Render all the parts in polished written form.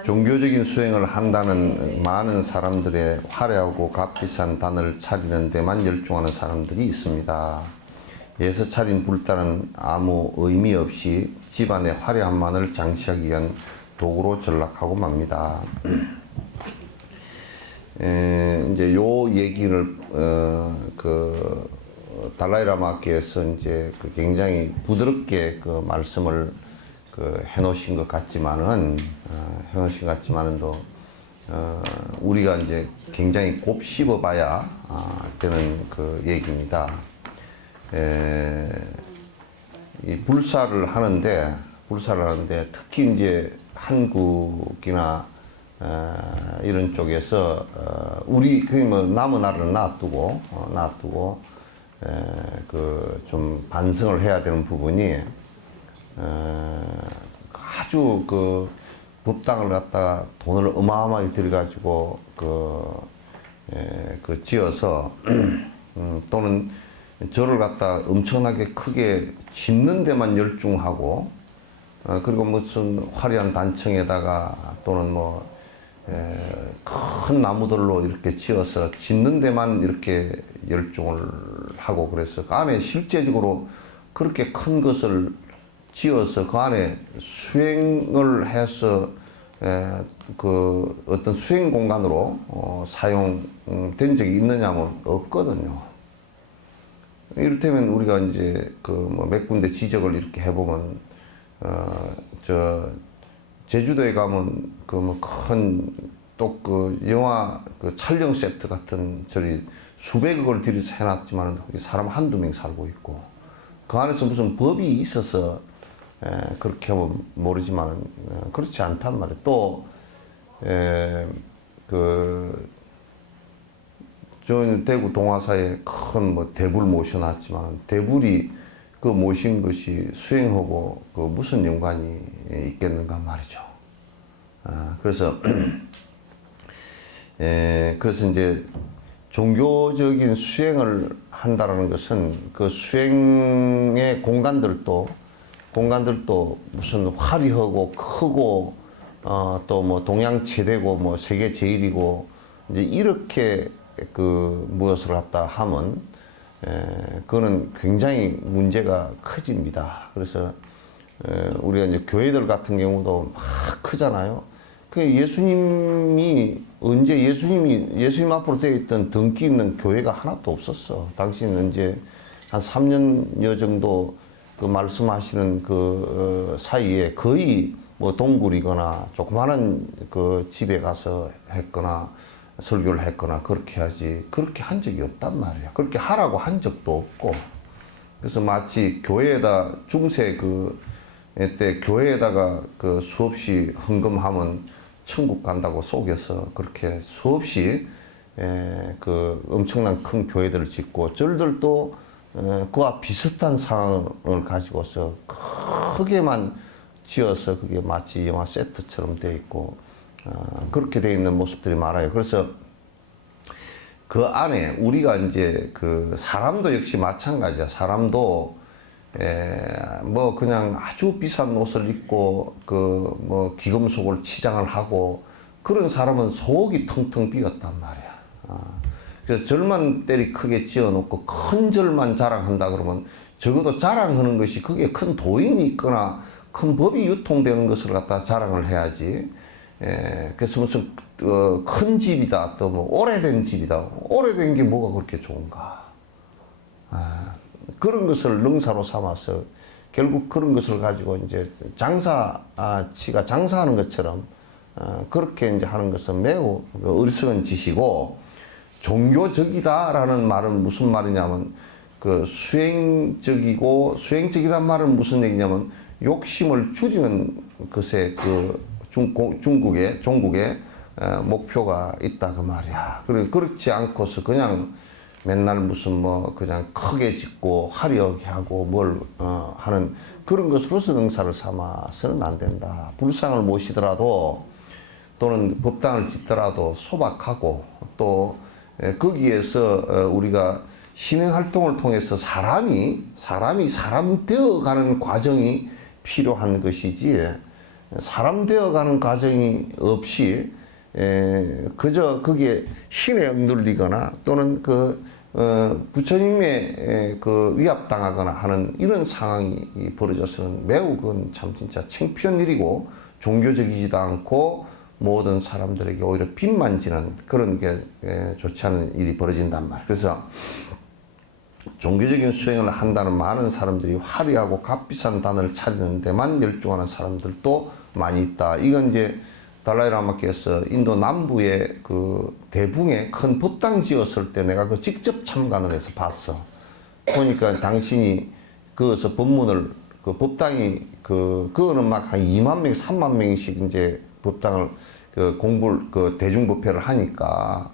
종교적인 수행을 한다는 많은 사람들의 화려하고 값비싼 단을 차리는 데만 열중하는 사람들이 있습니다. 예서 차린 불단은 아무 의미 없이 집안의 화려함만을 장식하기 위한 도구로 전락하고 맙니다. 이제 요 얘기를 달라이라마께서 이제 굉장히 부드럽게 그 말씀을 해놓으신 것 같지만은 우리가 이제 굉장히 곱씹어봐야 되는 그 얘기입니다. 이 불사를 하는데 특히 이제 한국이나 이런 쪽에서 우리 뭐 남은 나라는 놔두고 좀 반성을 해야 되는 부분이 아주 그 법당을 갖다가 돈을 어마어마하게 들여가지고 지어서 또는 절을 갖다 엄청나게 크게 짓는 데만 열중하고 그리고 무슨 화려한 단청에다가 또는 큰 나무들로 이렇게 지어서 짓는 데만 이렇게 열중을 하고 그래서 그 안에 실제적으로 그렇게 큰 것을 지어서 그 안에 수행을 해서 그 어떤 수행 공간으로 사용된 적이 있느냐면 없거든요. 이를테면 우리가 이제 몇 군데 지적을 이렇게 해보면 제주도에 가면 영화 촬영 세트 같은 저리 수백억을 들여서 해놨지만 거기 사람 한두 명 살고 있고 그 안에서 무슨 법이 있어서 그렇게 하면 모르지만 그렇지 않단 말이에요. 또 저는 대구 동화사에 큰 대불 모셔놨지만 대불이 그 모신 것이 수행하고 무슨 연관이 있겠는가 말이죠. 그래서 이제 종교적인 수행을 한다라는 것은 그 수행의 공간들도 무슨 화려하고 크고 또 동양 최대고 세계 제일이고 이제 이렇게 무엇을 갖다 하면 그거는 굉장히 문제가 커집니다. 그래서 우리가 이제 교회들 같은 경우도 막 크잖아요. 예수님이 예수님 앞으로 되어 있던 등기 있는 교회가 하나도 없었어. 당시는 이제 한 3년여 정도 말씀하시는 사이에 거의 동굴이거나 조그마한 집에 가서 했거나 설교를 했거나 그렇게 하지 그렇게 한 적이 없단 말이야. 그렇게 하라고 한 적도 없고 그래서 마치 교회에다 중세 때 교회에다가 수없이 헌금하면 천국 간다고 속여서 그렇게 수없이 엄청난 큰 교회들을 짓고 절들도 그와 비슷한 상황을 가지고서 크게만 지어서 그게 마치 영화 세트처럼 되어 있고 그렇게 되어 있는 모습들이 많아요. 그래서 그 안에 우리가 이제 사람도 역시 마찬가지야. 사람도 그냥 아주 비싼 옷을 입고 기금속을 치장을 하고 그런 사람은 속이 텅텅 비었단 말이야. 그래서 절만 때리 크게 지어놓고 큰 절만 자랑한다 그러면 적어도 자랑하는 것이 그게 큰 도인이 있거나 큰 법이 유통되는 것을 갖다 자랑을 해야지. 그래서 무슨 큰 집이다 또 오래된 집이다. 오래된 게 뭐가 그렇게 좋은가. 그런 것을 능사로 삼아서 결국 그런 것을 가지고 이제 장사치가 장사하는 것처럼 그렇게 이제 하는 것은 매우 어리석은 짓이고 종교적이다라는 말은 무슨 말이냐면 수행적이단 말은 무슨 얘기냐면 욕심을 줄이는 것에 종국의 목표가 있다 그 말이야. 그렇지 않고서 그냥 맨날 무슨 그냥 크게 짓고 화려하게 하고 하는 그런 것으로서 능사를 삼아서는 안 된다. 불상을 모시더라도 또는 법당을 짓더라도 소박하고 또 거기에서 우리가 신앙 활동을 통해서 사람이 사람 되어가는 과정이 필요한 것이지 사람 되어가는 과정이 없이 그저 거기에 신에 억눌리거나 또는 부처님의 위압당하거나 하는 이런 상황이 벌어져서는 매우 그건 참 진짜 창피한 일이고 종교적이지도 않고 모든 사람들에게 오히려 빚만 지는 그런 게 좋지 않은 일이 벌어진단 말이에요. 그래서 종교적인 수행을 한다는 많은 사람들이 화려하고 값비싼 단을 차리는 데만 열중하는 사람들도 많이 있다. 이건 이제 달라이라마께서 인도 남부의 대붕에 큰 법당 지었을 때 내가 직접 참관을 해서 봤어. 보니까 당신이 거기서 법문을 법당이 그거는 막 한 2만 명, 3만 명씩 이제 법당을 공부를 대중법회를 하니까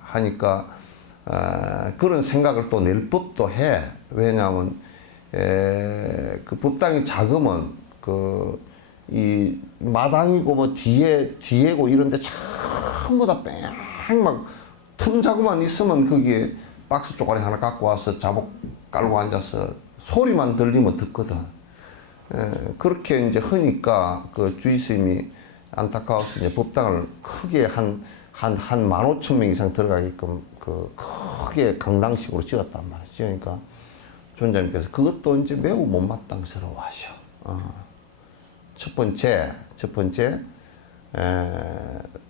그런 생각을 또 낼 법도 해. 왜냐하면 법당이 작으면 이 마당이고 뭐 뒤에고 이런데 전부 다 뺑 막 틈 자고만 있으면 거기에 박스 쪼가리 하나 갖고 와서 자복 깔고 앉아서 소리만 들리면 듣거든. 그렇게 이제 하니까 주의 스님이 안타까워서 이제 법당을 크게 한 15,000명 이상 들어가게끔 크게 강당식으로 지었단 말이지. 그러니까 존자님께서 그것도 이제 매우 못마땅스러워 하셔. 첫 번째,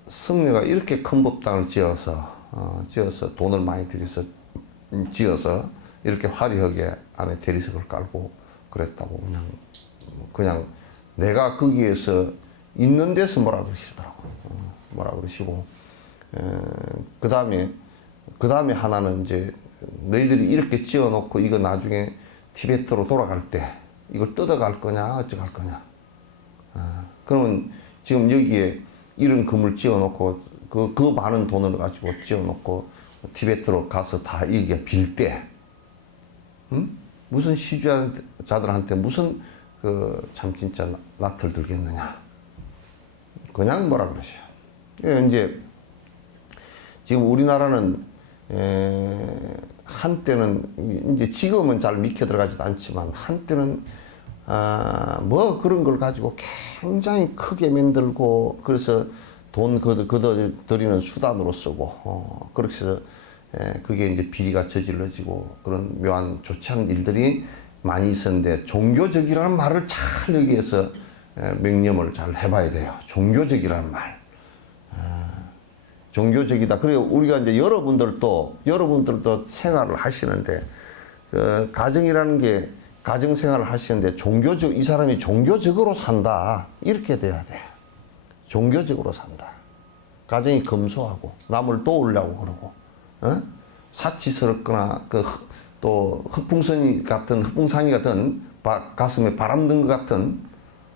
승려가 이렇게 큰 법당을 지어서 돈을 많이 들여서 지어서 이렇게 화려하게 안에 대리석을 깔고 그랬다고 그냥 내가 거기에서 있는 데서 뭐라 그러시더라고. 뭐라 그러시고, 그 다음에 하나는 이제 너희들이 이렇게 지어 놓고 이거 나중에 티베트로 돌아갈 때 이걸 뜯어갈 거냐, 어쩌갈 거냐. 그러면 지금 여기에 이런 건물 지어 놓고 그 많은 돈을 가지고 지어 놓고 티베트로 가서 다 이게 빌 때, 무슨 시주자들한테 무슨 참 진짜 낯을 들겠느냐. 그냥 뭐라 그러셔. 이제 지금 우리나라는 한때는 이제 지금은 잘 믿겨 들어가지도 않지만 한때는 뭐 그런 걸 가지고 굉장히 크게 만들고 그래서 돈 거둬들이는 수단으로 쓰고 그렇게 해서 그게 이제 비리가 저질러지고 그런 묘한 좋지 않은 일들이 많이 있었는데 종교적이라는 말을 잘 여기에서 명념을 잘 해봐야 돼요. 종교적이라는 말. 종교적이다. 그리고 우리가 이제 여러분들도 생활을 하시는데 가정이라는 게 가정 생활을 하시는데 이 사람이 종교적으로 산다. 이렇게 돼야 돼. 종교적으로 산다. 가정이 검소하고 남을 도우려고 그러고 사치스럽거나 또 흑풍상이 같은 가슴에 바람 든 것 같은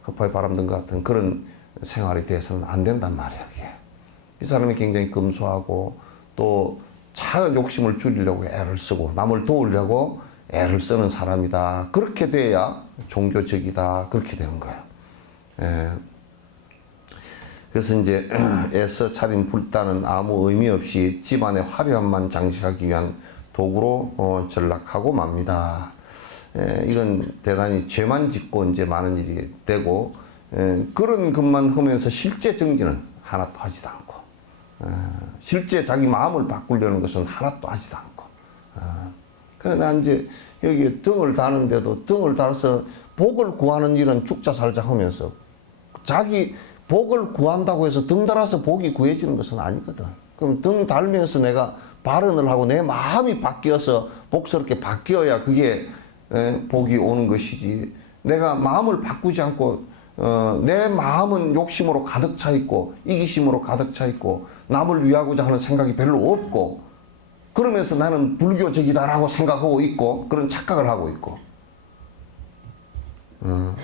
허파에 바람 든 것 같은 그런 생활이 돼서는 안 된단 말이야. 그게. 이 사람이 굉장히 검소하고 또 자기 욕심을 줄이려고 애를 쓰고 남을 도우려고 애를 쓰는 사람이다. 그렇게 돼야 종교적이다. 그렇게 되는 거예요. 그래서 이제 애써 차린 불단은 아무 의미 없이 집안의 화려함만 장식하기 위한 도구로 전락하고 맙니다. 이건 대단히 죄만 짓고 이제 많은 일이 되고 그런 것만 하면서 실제 정진은 하나도 하지도 않고 실제 자기 마음을 바꾸려는 것은 하나도 하지도 않고 그러나 이제 여기 등을 다는데도 등을 달아서 복을 구하는 일은 죽자 살자 하면서 자기 복을 구한다고 해서 등 달아서 복이 구해지는 것은 아니거든. 그럼 등 달면서 내가 발언을 하고 내 마음이 바뀌어서 복스럽게 바뀌어야 그게 복이 오는 것이지. 내가 마음을 바꾸지 않고 내 마음은 욕심으로 가득 차 있고 이기심으로 가득 차 있고 남을 위하고자 하는 생각이 별로 없고 그러면서 나는 불교적이다라고 생각하고 있고 그런 착각을 하고 있고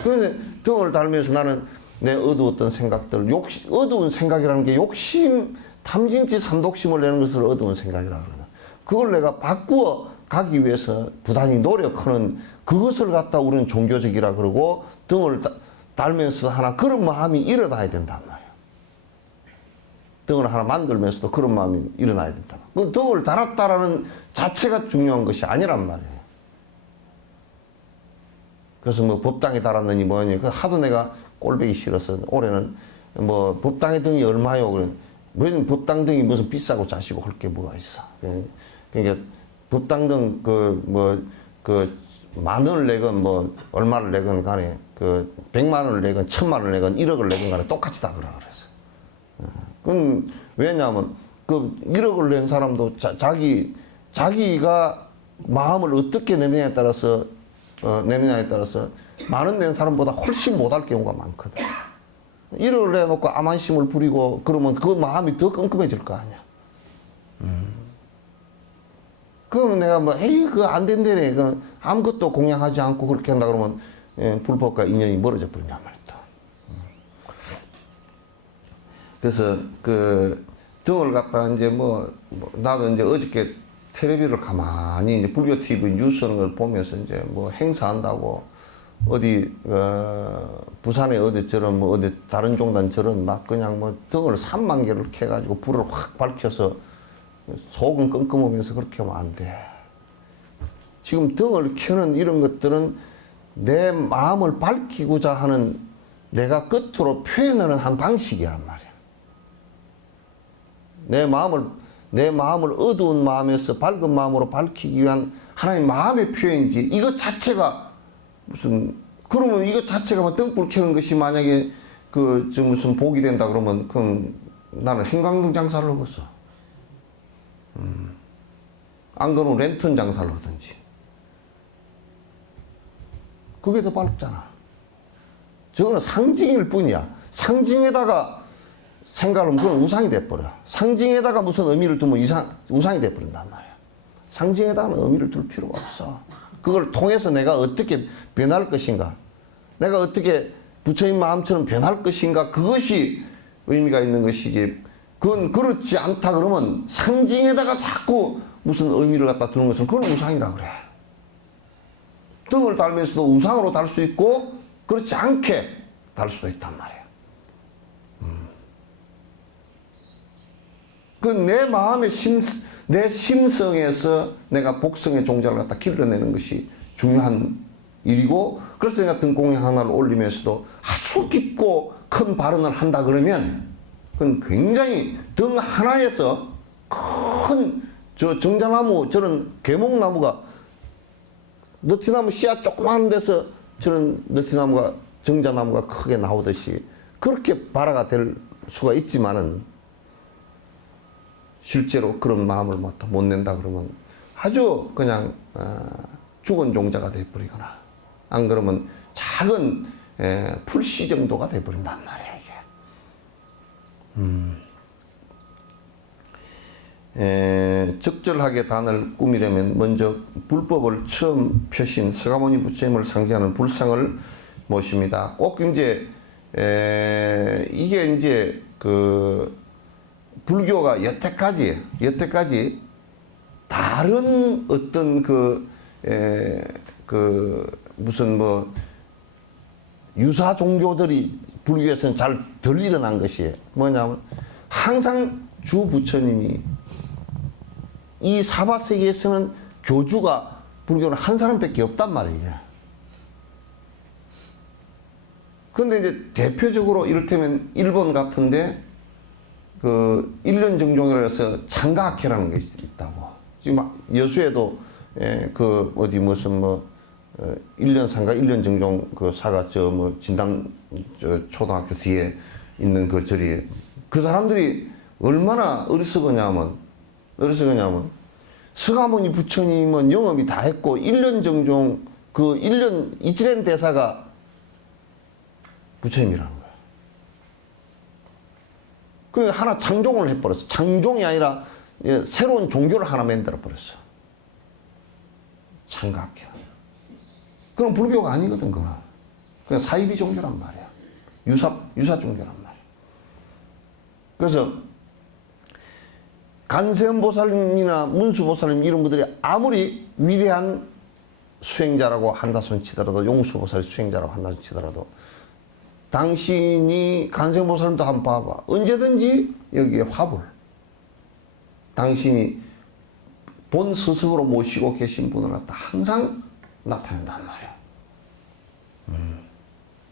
그런데 등을 달면서 나는 내 어두웠던 생각들 어두운 생각이라는 게 욕심 탐진치 삼독심을 내는 것을 어두운 생각이라고 그러나 그걸 내가 바꾸어 가기 위해서 부단히 노력하는 그것을 갖다 우리는 종교적이라 그러고 등을 달면서 하나 그런 마음이 일어나야 된단 말이에요. 등을 하나 만들면서도 그런 마음이 일어나야 된다. 그 등을 달았다라는 자체가 중요한 것이 아니란 말이에요. 그래서 뭐 법당에 달았느니 뭐니 그 하도 내가 꼴보기 싫어서 올해는 뭐 법당의 등이 얼마요? 그래. 웬 법당 등이 무슨 비싸고 자시고 할 게 뭐가 있어? 그러니까 법당 등 만 원을 내건 뭐 얼마를 내건 간에 100만 원을 내건 1000만 원을 내건 1억을 내건 간에 똑같이 다 그러라 그랬어. 그건 왜냐하면 1억을 낸 사람도 자기가 마음을 어떻게 내느냐에 따라서 만 원 낸 사람보다 훨씬 못할 경우가 많거든. 1억을 내놓고 암한심을 부리고 그러면 그 마음이 더 끔끔해질 거 아니야. 그러면 내가 그거 안 된다네. 아무것도 공양하지 않고 그렇게 한다 그러면 불법과 인연이 멀어져 버린단 말이야. 그래서 등을 갖다 이제 나도 이제 어저께 텔레비를 가만히 이제 불교 TV 뉴스 하는 걸 보면서 이제 행사한다고 어디 부산에 어디처럼 어디 다른 종단처럼 막 그냥 등을 3만 개를 켜가지고 불을 확 밝혀서 속은 끔끔하면서 그렇게 하면 안 돼. 지금 등을 켜는 이런 것들은 내 마음을 밝히고자 하는 내가 끝으로 표현하는 한 방식이란 말이야. 내 마음을 어두운 마음에서 밝은 마음으로 밝히기 위한 하나의 마음의 표현이지. 이것 자체가 그러면 이것 자체가 등불 켜는 것이 만약에 무슨 복이 된다 그러면 그럼 나는 형광등 장사를 하겠어. 안 그러면 랜턴 장사를 하든지. 그게 더 밝잖아. 저거는 상징일 뿐이야. 상징에다가 생각하면 그건 우상이 돼버려. 상징에다가 무슨 의미를 두면 우상이 돼버린단 말이야. 상징에다가는 의미를 둘 필요가 없어. 그걸 통해서 내가 어떻게 변할 것인가, 내가 어떻게 부처님 마음처럼 변할 것인가, 그것이 의미가 있는 것이지. 그건 그렇지 않다 그러면 상징에다가 자꾸 무슨 의미를 갖다 두는 것은 그건 우상이라 그래. 등을 달면서도 우상으로 달 수 있고 그렇지 않게 달 수도 있단 말이야. 내 마음의 내 심성에서 내가 복성의 종자를 갖다 길러내는 것이 중요한 일이고, 그래서 내가 등공양 하나를 올리면서도 아주 깊고 큰 발언을 한다 그러면 그건 굉장히 등 하나에서 큰 정자나무, 저런 계목나무가 너티나무 씨앗 조그마한 데서 저런 너티나무가, 정자나무가 크게 나오듯이 그렇게 발화가 될 수가 있지만은 실제로 그런 마음을 못 낸다 그러면 아주 그냥 죽은 종자가 돼버리거나 안 그러면 작은 풀씨 정도가 돼버린단 말이야 이게. 적절하게 단을 꾸미려면 먼저 불법을 처음 펴신 서가모니 부처님을 상징하는 불상을 모십니다. 꼭 이제 이게 이제 불교가 여태까지 다른 어떤 무슨 유사 종교들이 불교에서는 잘 덜 일어난 것이 뭐냐면 항상 주 부처님이 이 사바세계에서는 교주가 불교는 한 사람밖에 없단 말이에요. 그런데 이제 대표적으로 이를테면 일본 같은데 일련정종이라 해서 창가학회라는 것이 있다고. 지금 여수에도 일련상가, 일련정종 사가 진단 초등학교 뒤에 있는 절이, 그 사람들이 얼마나 어리석었냐면 서가모니 부처님은 영업이 다 했고 일련정종 일련 이치렌 대사가 부처님이라는 거야. 그 하나 창종을 해버렸어. 창종이 아니라 새로운 종교를 하나 만들어버렸어. 창가학회. 그럼 불교가 아니거든, 그건. 그냥 사이비 종교란 말이야. 유사 종교란 말이야. 그래서 간세음보살님이나 문수보살님 이런 분들이 아무리 위대한 수행자라고 한다 손 치더라도, 용수보살 수행자라고 한다 손 치더라도, 당신이 간세음보살님도 한번 봐봐. 언제든지 여기에 화불, 당신이 본 스승으로 모시고 계신 분을 갖다 항상 나타낸단 말이야.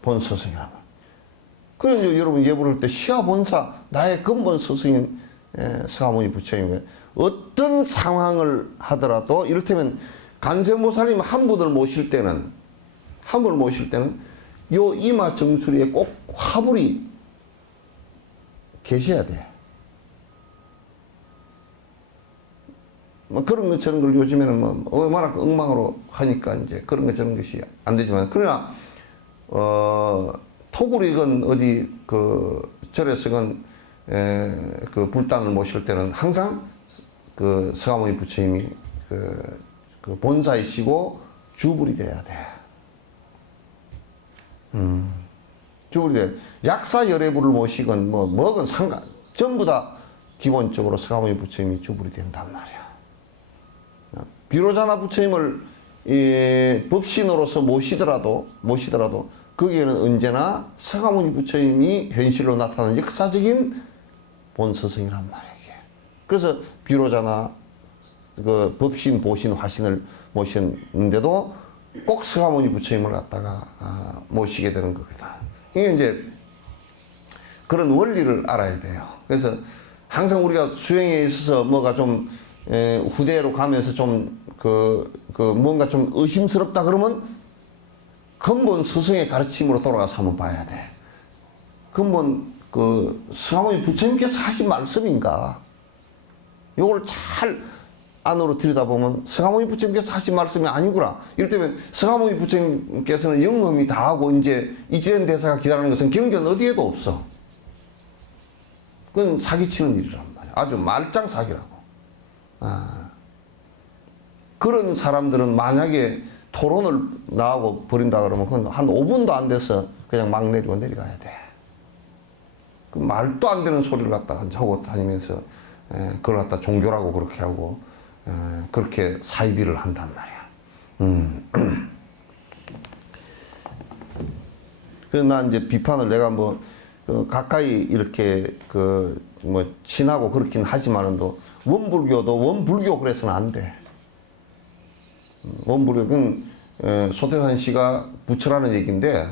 본 스승이라면. 그래서 이제 여러분 예불을 할 때 시아본사 나의 근본 스승인 서가모니 부처님의 어떤 상황을 하더라도 이를테면 간세모살님 한 분을 모실 때는 요 이마 정수리에 꼭 화불이 계셔야 돼. 뭐 그런 것 저런 걸 요즘에는 뭐 얼마나 엉망으로 하니까 이제 그런 것 저런 것이 안 되지만 그러나 토굴이건 어디 그 절에서건 그 불단을 모실 때는 항상 그 서가모니 부처님이 그 본사이시고 주불이 돼야 돼. 주불이 돼. 약사 열애부를 모시건 뭐건 상관 전부 다 기본적으로 서가모니 부처님이 주불이 된단 말이야. 비로자나 부처님을 법신으로서 모시더라도 거기에는 언제나 서가모니 부처님이 현실로 나타나는 역사적인 본스승이란 말이에요. 그래서 비로자나 그 법신, 보신, 화신을 모셨는데도 꼭 서가모니 부처님을 갖다가 모시게 되는 겁니다. 이게 이제 그런 원리를 알아야 돼요. 그래서 항상 우리가 수행에 있어서 뭐가 좀 후대로 가면서 좀 뭔가 좀 의심스럽다 그러면 근본 스승의 가르침으로 돌아가서 한번 봐야 돼. 근본 서가모니 부처님께서 하신 말씀인가? 요걸 잘 안으로 들여다보면 서가모니 부처님께서 하신 말씀이 아니구나. 이를테면 서가모니 부처님께서는 영험이 다 하고 이제 이지련 대사가 기다리는 것은 경전 어디에도 없어. 그건 사기치는 일이란 말이야. 아주 말짱 사기라고. 그런 사람들은 만약에 토론을 나하고 벌인다 그러면 그건 한 5분도 안 돼서 그냥 막 내리고 내려가야 돼. 그 말도 안 되는 소리를 갖다가 하고 다니면서 그걸 갖다 종교라고 그렇게 하고 그렇게 사이비를 한단 말이야. 그래서 난 이제 비판을 내가 가까이 이렇게 친하고 그렇긴 하지만도 원불교도 원불교 그래서는 안 돼. 원불교는 소태산 씨가 부처라는 얘기인데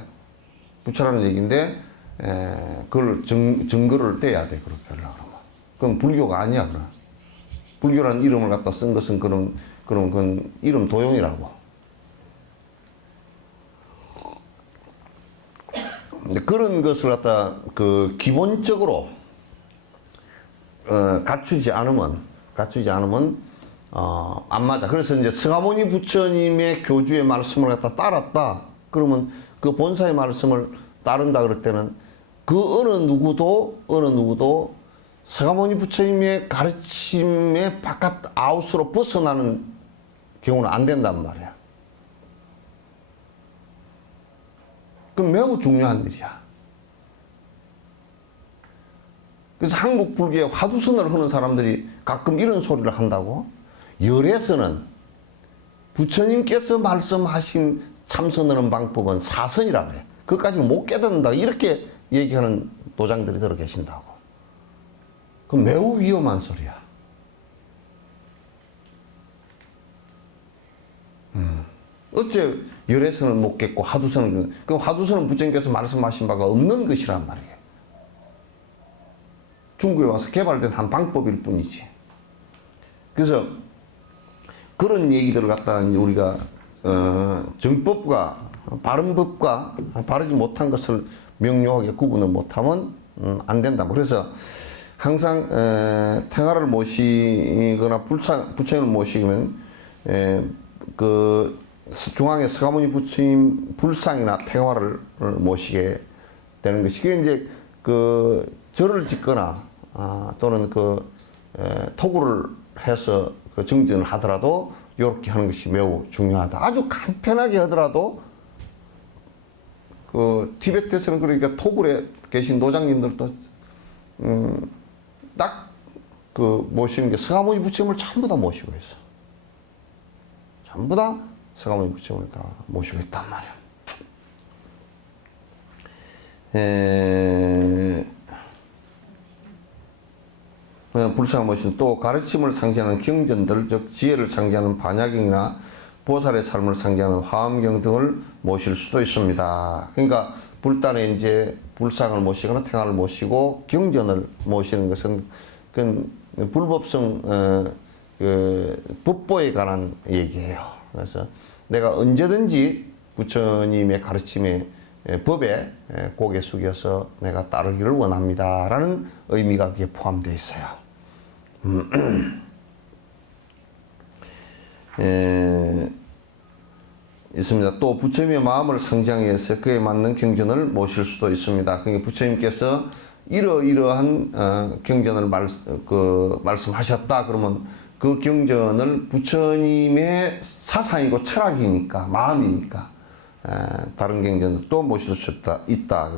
그걸 증거를 떼야 돼. 그렇게 하려고 그러면. 그건 불교가 아니야. 그럼. 불교라는 이름을 갖다 쓴 것은 그건 이름 도용이라고. 근데 그런 것을 갖다 기본적으로 갖추지 않으면 안 맞아. 그래서 이제 서가모니 부처님의 교주의 말씀을 갖다 따랐다. 그러면 그 본사의 말씀을 따른다 그럴 때는 그 어느 누구도 서가모니 부처님의 가르침의 바깥 아웃으로 벗어나는 경우는 안 된단 말이야. 그건 매우 중요한 일이야. 그래서 한국 불교에 화두선을 하는 사람들이 가끔 이런 소리를 한다고. 열애선은 부처님께서 말씀하신 참선하는 방법은 사선이라고 해. 그것까지 못 깨닫는다. 이렇게 얘기하는 도장들이 들어 계신다고. 그건 매우 위험한 소리야. 어째 열애선은 못 깼고 화두선은, 그럼 화두선은 부처님께서 말씀하신 바가 없는 것이란 말이에요. 중국에 와서 개발된 한 방법일 뿐이지. 그래서 그런 얘기들을 갖다가 우리가 정법과 바른 법과 바르지 못한 것을 명료하게 구분을 못하면 안 된다. 그래서 항상 탱화를 모시거나 부처님을 모시면 그 중앙에 서가모니 부처님 불상이나 탱화를 모시게 되는 것이, 그게 이제 절을 짓거나 또는 토구를 해서 정진을 하더라도 이렇게 하는 것이 매우 중요하다. 아주 간편하게 하더라도 티베트에서는 그러니까 토굴에 계신 노장님들도 딱 모시는 게 서가모니 부처님을 전부 다 모시고 있어. 전부 다 서가모니 부처님을 다 모시고 있단 말이야. 불상을 모시는 또 가르침을 상징하는 경전들, 즉 지혜를 상징하는 반야경이나 보살의 삶을 상징하는 화엄경 등을 모실 수도 있습니다. 그러니까 불단에 이제 불상을 모시거나 태관을 모시고 경전을 모시는 것은 그 불법성 법보에 관한 얘기예요. 그래서 내가 언제든지 부처님의 가르침에 법에 고개 숙여서 내가 따르기를 원합니다라는 의미가 거기에 포함되어 있어요. 있습니다. 또 부처님의 마음을 상징하기 위해서 그에 맞는 경전을 모실 수도 있습니다. 그러니까 부처님께서 이러이러한 경전을 말씀하셨다 그러면 그 경전을 부처님의 사상이고 철학이니까 마음이니까 다른 경전을 또 모실 수 있다.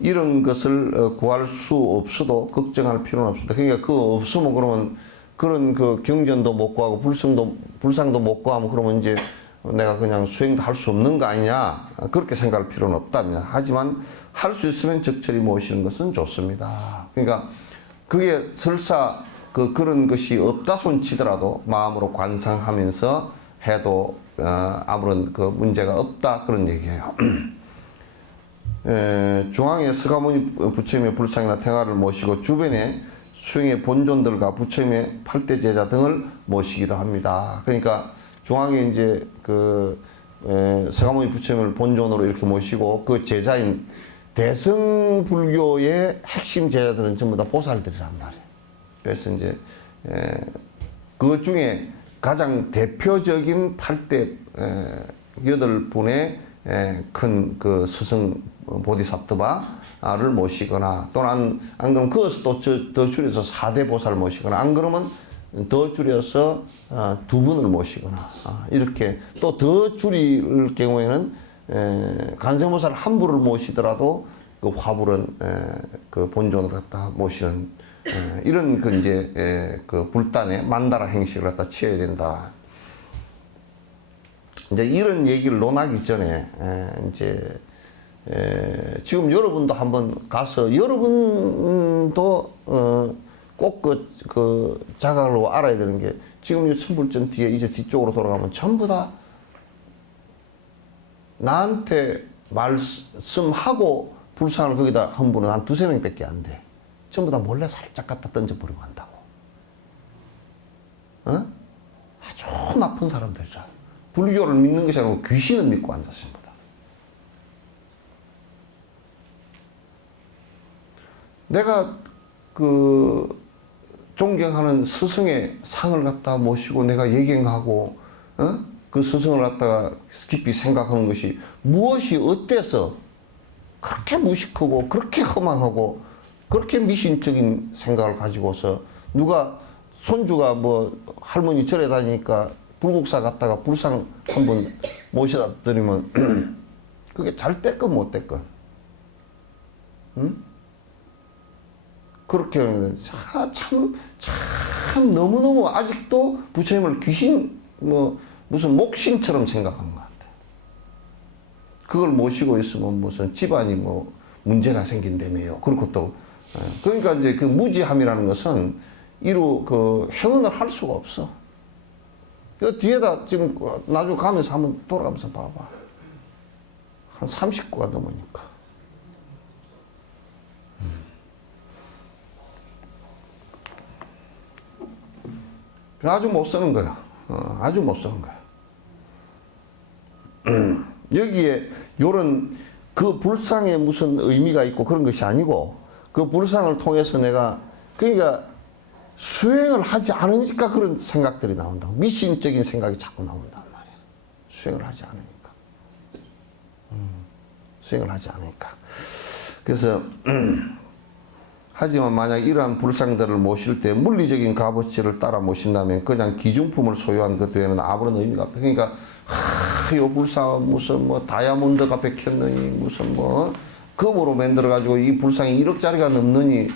이런 것을 구할 수 없어도 걱정할 필요는 없습니다. 그러니까 그거 없으면 그러면 그런 그 경전도 못 구하고 불상도 못 구하면 그러면 이제 내가 그냥 수행도 할 수 없는 거 아니냐 그렇게 생각할 필요는 없답니다. 하지만 할 수 있으면 적절히 모시는 것은 좋습니다. 그러니까 그게 설사 그런 것이 없다 손치더라도 마음으로 관상하면서 해도 아무런 그 문제가 없다 그런 얘기예요. 중앙에 서가모니 부처님의 불상이나 태가를 모시고 주변에 수행의 본존들과 부처님의 8대 제자 등을 모시기도 합니다. 그러니까 중앙에 이제 서가모니 부처님을 본존으로 이렇게 모시고 그 제자인 대승불교의 핵심 제자들은 전부 다 보살들이란 말이에요. 그래서 이제 그 중에 가장 대표적인 8대 8분의 큰 그 스승 보디사트바를 모시거나 또는 안 그러면 그것도 더 줄여서 4대 보살 모시거나 안 그러면 더 줄여서 2분을 모시거나 이렇게 또 더 줄일 경우에는 간세보살 한 분을 모시더라도 그 화불은 그 본존을 갖다 모시는 이런 그 이제 그 불단의 만다라 행식을 갖다 취해야 된다. 이제 이런 얘기를 논하기 전에 이제 지금 여러분도 한번 가서 여러분도 꼭 그 자각으로 알아야 되는 게 지금 이 천불전 뒤에 이제 뒤쪽으로 돌아가면 전부 다 나한테 말씀하고 불상을 거기다 한 분은 한 2~3명밖에 안 돼. 전부 다 몰래 살짝 갖다 던져버리고 간다고. 아주 나쁜 사람들이라. 불교를 믿는 것이 아니고 귀신을 믿고 앉았습니다. 내가 존경하는 스승의 상을 갖다 모시고 내가 예경하고 그 스승을 갖다가 깊이 생각하는 것이 무엇이 어때서 그렇게 무식하고 그렇게 허망하고 그렇게 미신적인 생각을 가지고서 누가 손주가 뭐 할머니 절에 다니니까 불국사 갔다가 불상 한번 모셔다 드리면 그게 잘 됐건 못 됐건 그렇게 하면 참 너무너무 아직도 부처님을 귀신 무슨 목신처럼 생각하는 것 같아요. 그걸 모시고 있으면 무슨 집안이 뭐 문제가 생긴다며요. 그리고 또 그러니까 이제 그 무지함이라는 것은 이루 형언을 할 수가 없어. 그 뒤에다 지금 나중에 가면서 한번 돌아가면서 봐봐. 한 30구가 넘으니까. 아주 못 쓰는 거야. 아주 못 쓰는 거야. 여기에 요런 그 불상에 무슨 의미가 있고 그런 것이 아니고 그 불상을 통해서 내가 그러니까 수행을 하지 않으니까 그런 생각들이 나온다고. 미신적인 생각이 자꾸 나온단 말이야. 수행을 하지 않으니까. 수행을 하지 않으니까. 그래서 하지만 만약 이러한 불상들을 모실 때 물리적인 값어치를 따라 모신다면 그냥 기중품을 소유한 것 외에는 아무런 의미가 없다. 그러니까 요 불상 무슨 뭐 다이아몬드가 박혔느니 무슨 뭐 금으로 만들어 가지고 이 불상이 1억짜리가 넘느니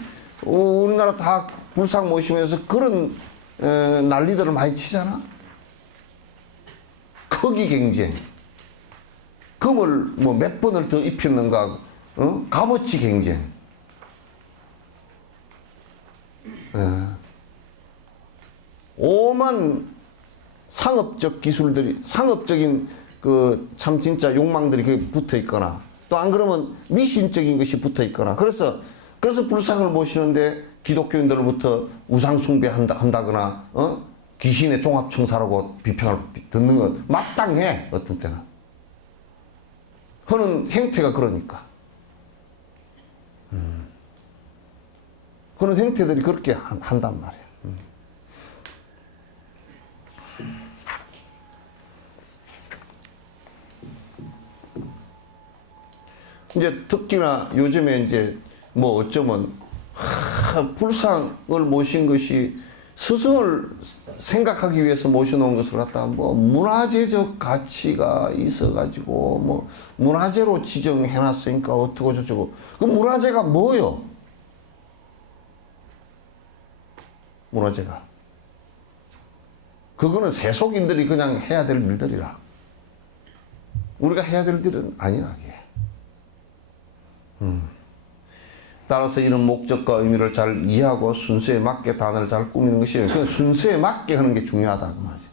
우리나라 다 불상 모시면서 그런 난리들을 많이 치잖아. 크기 경쟁. 금을 뭐 몇 번을 더 입혔는가 값어치 경쟁. 오만 상업적 기술들이 상업적인 그 참 진짜 욕망들이 붙어 있거나 또 안 그러면 미신적인 것이 붙어 있거나. 그래서 불상을 모시는데 기독교인들로부터 우상숭배한다거나, 귀신의 종합청사라고 비평을 듣는 건 마땅해, 어떤 때는. 하는 행태가 그러니까. 그런 행태들이 그렇게 한단 말이야. 이제 특히나 요즘에 이제 뭐 어쩌면 불상을 모신 것이 스승을 생각하기 위해서 모셔놓은 것을 갖다가 뭐 문화재적 가치가 있어가지고 뭐 문화재로 지정해놨으니까 어떻고 저쩌고. 그 문화재가 뭐요? 문화재가. 그거는 세속인들이 그냥 해야 될 일들이라. 우리가 해야 될 일은 아니라, 이게. 따라서 이런 목적과 의미를 잘 이해하고 순서에 맞게 단어를 잘 꾸미는 것이, 그 순서에 맞게 하는 게 중요하다, 그 말이지.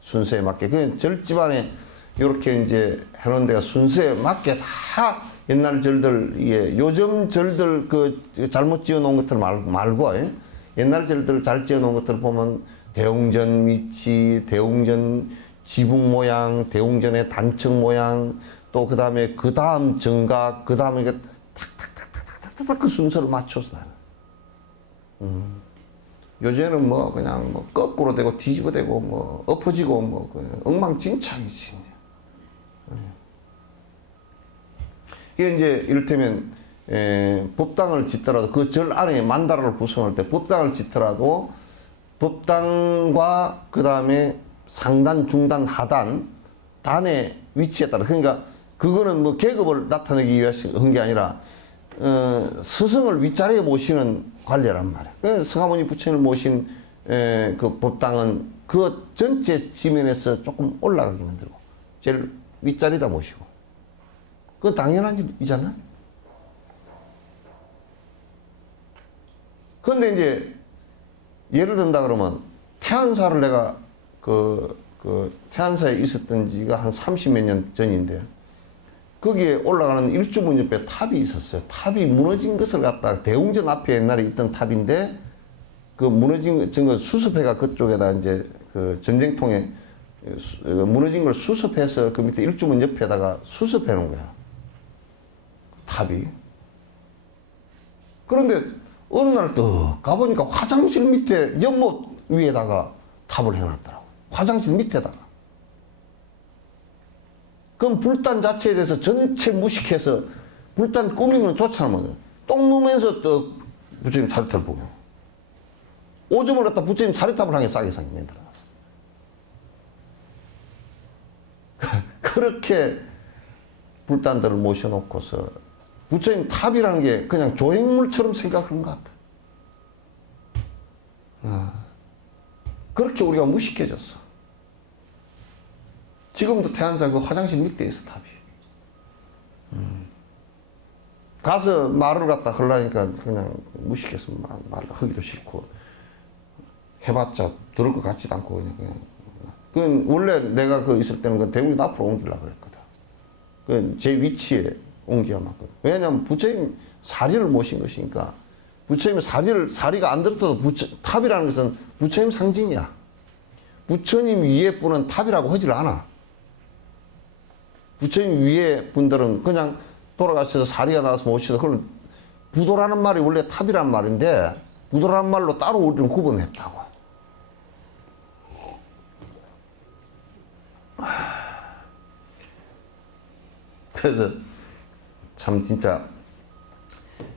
순서에 맞게. 그 절집안에 이렇게 이제 해놓은 데가 순서에 맞게 다 옛날 절들, 예, 요즘 절들 그 잘못 지어 놓은 것들 말고, 예? 옛날 절들 잘 지어 놓은 것들 보면 대웅전 위치, 대웅전 지붕 모양, 대웅전의 단층 모양, 또 그 다음에 그 다음 정각, 그 다음에 탁탁탁탁탁탁 그 순서를 맞춰서 나는. 요즘에는 뭐 그냥 뭐 거꾸로 되고 뒤집어 되고 뭐 엎어지고 뭐 그냥 엉망진창이지. 이게 이제 이를테면 법당을 짓더라도 그 절 안에 만다라를 구성할 때 법당을 짓더라도 법당과 그 다음에 상단, 중단, 하단 단의 위치에 따라, 그러니까 그거는 뭐 계급을 나타내기 위해서 한 게 아니라 스승을 윗자리에 모시는 관례란 말이야. 그래서 성하모니 부처님을 모신 그 법당은 그 전체 지면에서 조금 올라가게 만들고 제일 윗자리다 모시고, 그건 당연한 일이잖아. 그런데 이제 예를 든다 그러면 태안사를 내가 그 태안사에 있었던 지가 한 30몇 년 전인데, 거기에 올라가는 일주문 옆에 탑이 있었어요. 탑이 무너진 것을 갖다가 대웅전 앞에 옛날에 있던 탑인데, 그 무너진 거 수습해가 그쪽에다 이제 그 전쟁통에 무너진 걸 수습해서 그 밑에 일주문 옆에다가 수습해 놓은 거야. 탑이. 그런데 어느 날 또 가보니까 화장실 밑에 연못 위에다가 탑을 해놨더라고. 화장실 밑에다가. 그럼 불단 자체에 대해서 전체 무식해서 불단 꾸미는 건 좋잖아. 똥 누면서 또 부처님 사리탑을 보고. 오줌을 갖다 부처님 사리탑을 향해 싸게 싸게 만들어놨어. 그렇게 불단들을 모셔놓고서 부처님 탑이라는 게 그냥 조형물처럼 생각하는 것 같아. 그렇게 우리가 무식해졌어. 지금도 태안사 그 화장실 밑에 있어, 탑이. 가서 말을 갖다 하려니까 그냥 무식해서 말도 하기도 싫고, 해봤자 들을 것 같지도 않고, 그냥. 그건 원래 내가 그 있을 때는 그 대웅전 앞으로 옮기려고 그랬거든. 그 제 위치에 옮겨야 맞거든. 왜냐면 부처님 사리를 모신 것이니까, 부처님 사리가 안 들었어도 탑이라는 것은 부처님 상징이야. 부처님 위에 분은 탑이라고 하질 않아. 부처님 위에 분들은 그냥 돌아가셔서 사리가 나와서 모시다. 그럼 부도라는 말이 원래 탑이란 말인데, 부도라는 말로 따로 우리는 구분했다고. 그래서 참 진짜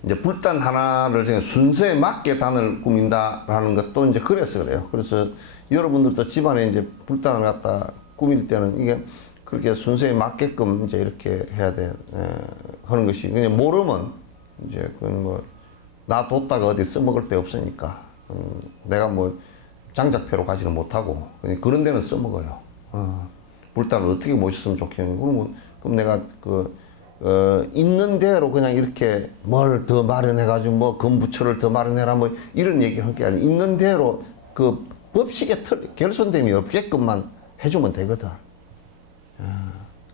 이제 불단 하나를 순서에 맞게 단을 꾸민다라는 것도 이제 그래서 그래요. 그래서 여러분들도 집안에 이제 불단을 갖다 꾸밀 때는 이게 그렇게 순서에 맞게끔 이제 이렇게 해야 돼, 하는 것이, 그냥 모르면 이제 그건 뭐 나 뒀다가 어디 써먹을 데 없으니까, 내가 뭐 장작패로 가지는 못하고 그런 데는 써먹어요. 불단을 어떻게 모셨으면 좋겠냐고. 그럼 내가 있는 대로 그냥 이렇게 뭘 더 마련해가지고 뭐 금부처를 더 마련해라 뭐 이런 얘기 할 게 아니라, 있는 대로 그 법식에 결손됨이 없게끔만 해주면 되거든.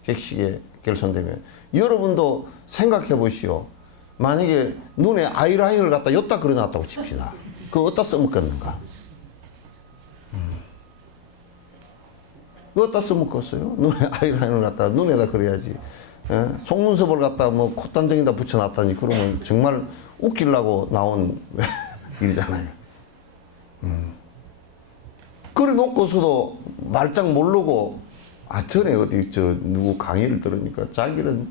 객식에 결손되면. 여러분도 생각해 보시오. 만약에 눈에 아이라인을 갖다 엿다 그려놨다고 칩시다. 그거 어디다 써먹겠는가? 그거 어디다 써먹겠어요? 눈에 아이라인을 갖다 눈에다 그려야지. 예? 속눈썹을 갖다 뭐 콧단정에다 붙여놨다니 그러면 정말 웃기려고 나온 일이잖아요. 그래 놓고서도 말짱 모르고 전에 어디 누구 강의를 들으니까 자기는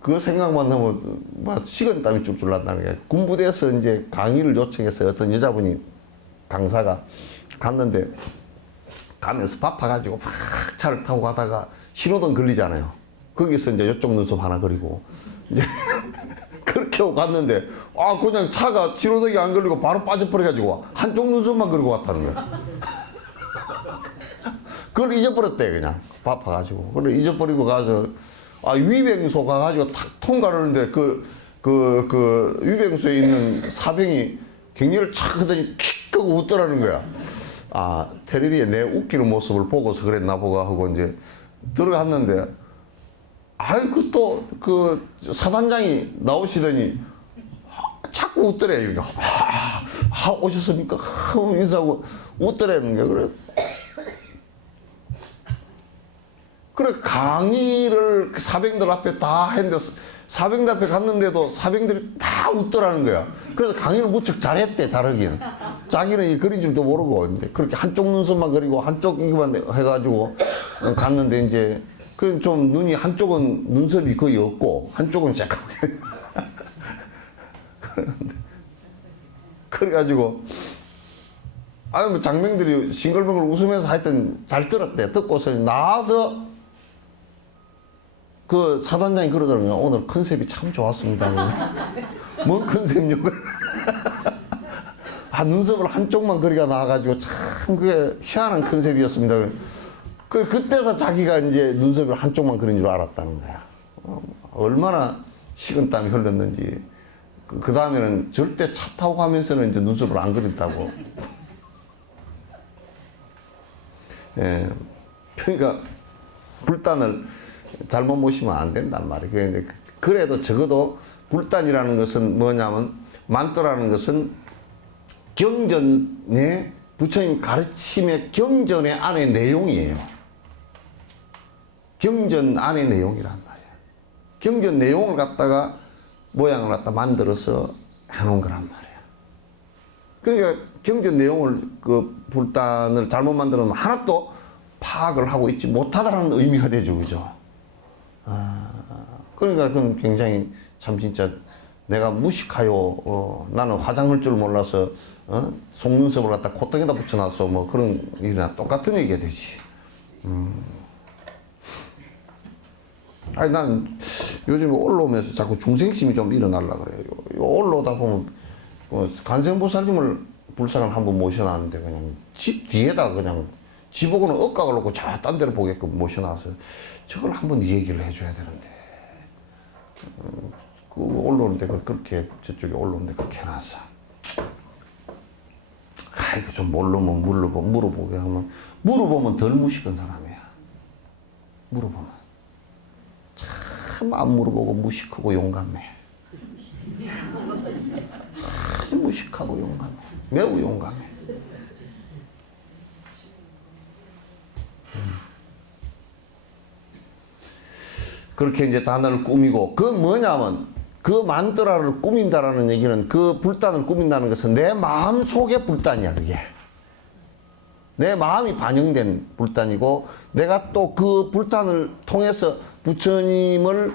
그 생각만 하면 막 식은땀이 쭉쭉 난다는 게, 군부대에서 이제 강의를 요청해서 어떤 여자분이 강사가 갔는데 가면서 바빠가지고 막 차를 타고 가다가 신호등 걸리잖아요. 거기서 이제 이쪽 눈썹 하나 그리고 이제 그렇게 하고 갔는데 그냥 차가 신호등이 안 걸리고 바로 빠져버려가지고 한쪽 눈썹만 그리고 왔다는 거야. 그걸 잊어버렸대. 그냥 바빠가지고. 그래 잊어버리고 가서 위병소 가가지고 탁 통과를 하는데 그 위병소에 있는 사병이 격리를 착 하더니 킥 하고 웃더라는 거야. 텔레비에 내 웃기는 모습을 보고서 그랬나 보가 하고 이제 들어갔는데 또 그 사단장이 나오시더니 자꾸 웃더래. 이거 오셨습니까? 인사하고 웃더라는 게. 그래 강의를 사병들 앞에 다 했는데 사병들 앞에 갔는데도 사병들이 다 웃더라는 거야. 그래서 강의를 무척 잘했대. 잘하긴. 자기는 이 그린 줄도 모르고 이제 그렇게 한쪽 눈썹만 그리고 한쪽 이거만 해가지고 갔는데 이제 그 좀 눈이 한쪽은 눈썹이 거의 없고 한쪽은 새까맣게 그래가지고 뭐 장병들이 싱글벙글 웃으면서 하여튼 잘 들었대. 듣고서 나와서 그 사단장이 그러더라고요. 오늘 컨셉이 참 좋았습니다. 뭔 컨셉요? 눈썹을 한쪽만 그리가 나와가지고 참 그게 희한한 컨셉이었습니다. 그때서 자기가 이제 눈썹을 한쪽만 그린 줄 알았다는 거야. 얼마나 식은땀이 흘렀는지. 그 다음에는 절대 차 타고 가면서는 이제 눈썹을 안 그린다고. 예. 그러니까 불단을 잘못 모시면 안 된단 말이에요. 그래도 적어도 불단이라는 것은 뭐냐면, 만도라는 것은 경전의, 부처님 가르침의 경전의 안의 내용이에요. 경전 안의 내용이란 말이야. 경전 내용을 갖다가 모양을 갖다 만들어서 해놓은 거란 말이야. 그러니까 경전 내용을 그 불단을 잘못 만들면 하나도 파악을 하고 있지 못하다라는 의미가 되죠. 그죠? 그러니까 그건 굉장히 참 진짜 내가 무식하요. 나는 화장할 줄 몰라서 속눈썹을 갖다 콧등에다 붙여놨어. 뭐 그런 일이나 똑같은 얘기가 되지. 난 요즘에 올라오면서 자꾸 중생심이 좀 일어나려고 그래요. 올라오다 보면 관세음보살님을 불상을 한번 모셔놨는데 그냥 집 뒤에다 그냥 지보고는 억각을 놓고 저 딴 데를 보게끔 모셔놔서 저걸 한번 얘기를 해줘야 되는데 그 올라오는데 그렇게 저쪽에 올라오는데 그렇게 해놨어. 이거 좀 모르면 물어보게 하면 물어보면 덜 무식한 사람이야. 물어보면 참 안 물어보고 무식하고 용감해. 아주 무식하고 용감해. 매우 용감해. 그렇게 이제 단어를 꾸미고, 그 뭐냐면 그 만트라를 꾸민다라는 얘기는, 그 불단을 꾸민다는 것은 내 마음 속의 불단이야. 그게 내 마음이 반영된 불단이고, 내가 또 그 불단을 통해서 부처님을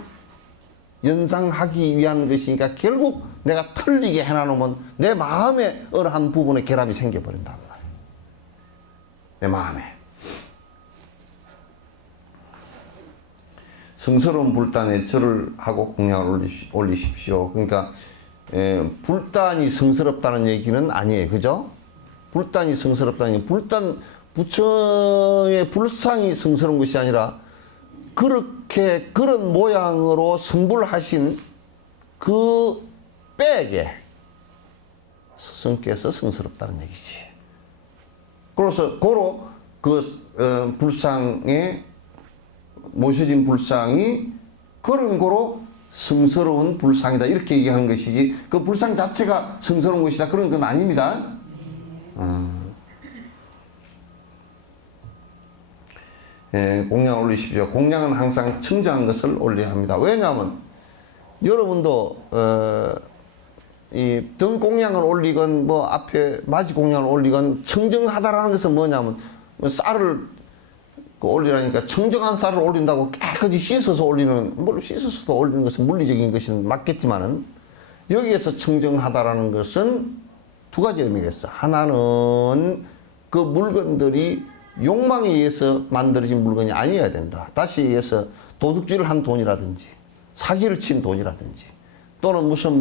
연상하기 위한 것이니까 결국 내가 틀리게 해놔놓으면 내 마음의 어느 한 부분에 결함이 생겨버린단 말이야. 내 마음에. 성스러운 불단에 절을 하고 공양을 올리십시오. 그러니까 불단이 성스럽다는 얘기는 아니에요. 그죠? 불단이 성스럽다는 얘기. 부처의 불상이 성스러운 것이 아니라 그런 모양으로 성불하신 그 백에 스승께서 성스럽다는 얘기지. 그래서 고로 그 불상에 모셔진 불상이 그런 거로 성스러운 불상이다. 이렇게 얘기하는 것이지, 그 불상 자체가 성스러운 것이다. 그런 건 아닙니다. 예, 공양을 올리십시오. 공양은 항상 청정한 것을 올려야 합니다. 왜냐하면, 여러분도, 이 등 공양을 올리건, 뭐, 앞에 맞이 공양을 올리건, 청정하다라는 것은 뭐냐면, 뭐 쌀을 올리라니까 청정한 쌀을 올린다고 깨끗이 씻어서 올리는, 물론 씻어서도 올리는 것은 물리적인 것은 맞겠지만은, 여기에서 청정하다라는 것은 두 가지 의미가 있어. 하나는 그 물건들이 욕망에 의해서 만들어진 물건이 아니어야 된다. 다시 얘기해서 도둑질을 한 돈이라든지, 사기를 친 돈이라든지, 또는 무슨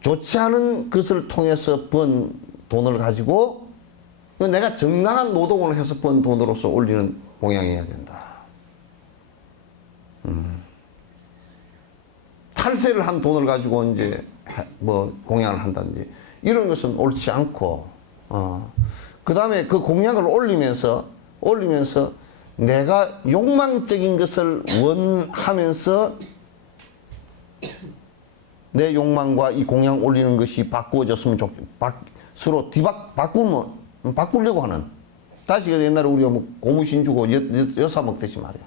좋지 않은 것을 통해서 번 돈을 가지고 내가 정당한 노동을 해서 번 돈으로서 올리는 공양이어야 된다. 탈세를 한 돈을 가지고 이제 뭐 공양을 한다든지 이런 것은 옳지 않고, 그 다음에 그 공양을 올리면서 내가 욕망적인 것을 원하면서 내 욕망과 이 공양 올리는 것이 바꾸어졌으면 서로 바꾸려고 하는. 다시 옛날에 우리가 뭐 고무신 주고 여사 먹듯이 말이야.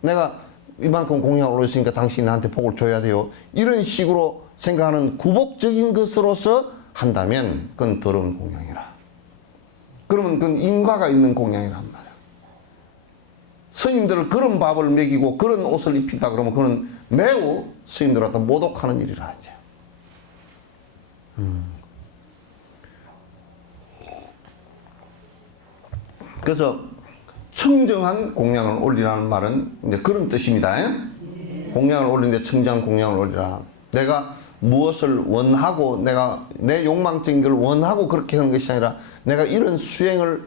내가 이만큼 공양을 올렸으니까 당신이 나한테 복을 줘야 돼요. 이런 식으로 생각하는 구복적인 것으로서 한다면 그건 더러운 공양이라. 그러면 그건 인과가 있는 공양이란 말이야. 스님들을 그런 밥을 먹이고 그런 옷을 입힌다 그러면 그건 매우 스님들한테 모독하는 일이라 하죠. 그래서 청정한 공양을 올리라는 말은 이제 그런 뜻입니다. 공양을 올리는데 청정한 공양을 올리라. 내가 무엇을 원하고 내가 내 욕망적인 걸 원하고 그렇게 하는 것이 아니라 내가 이런 수행을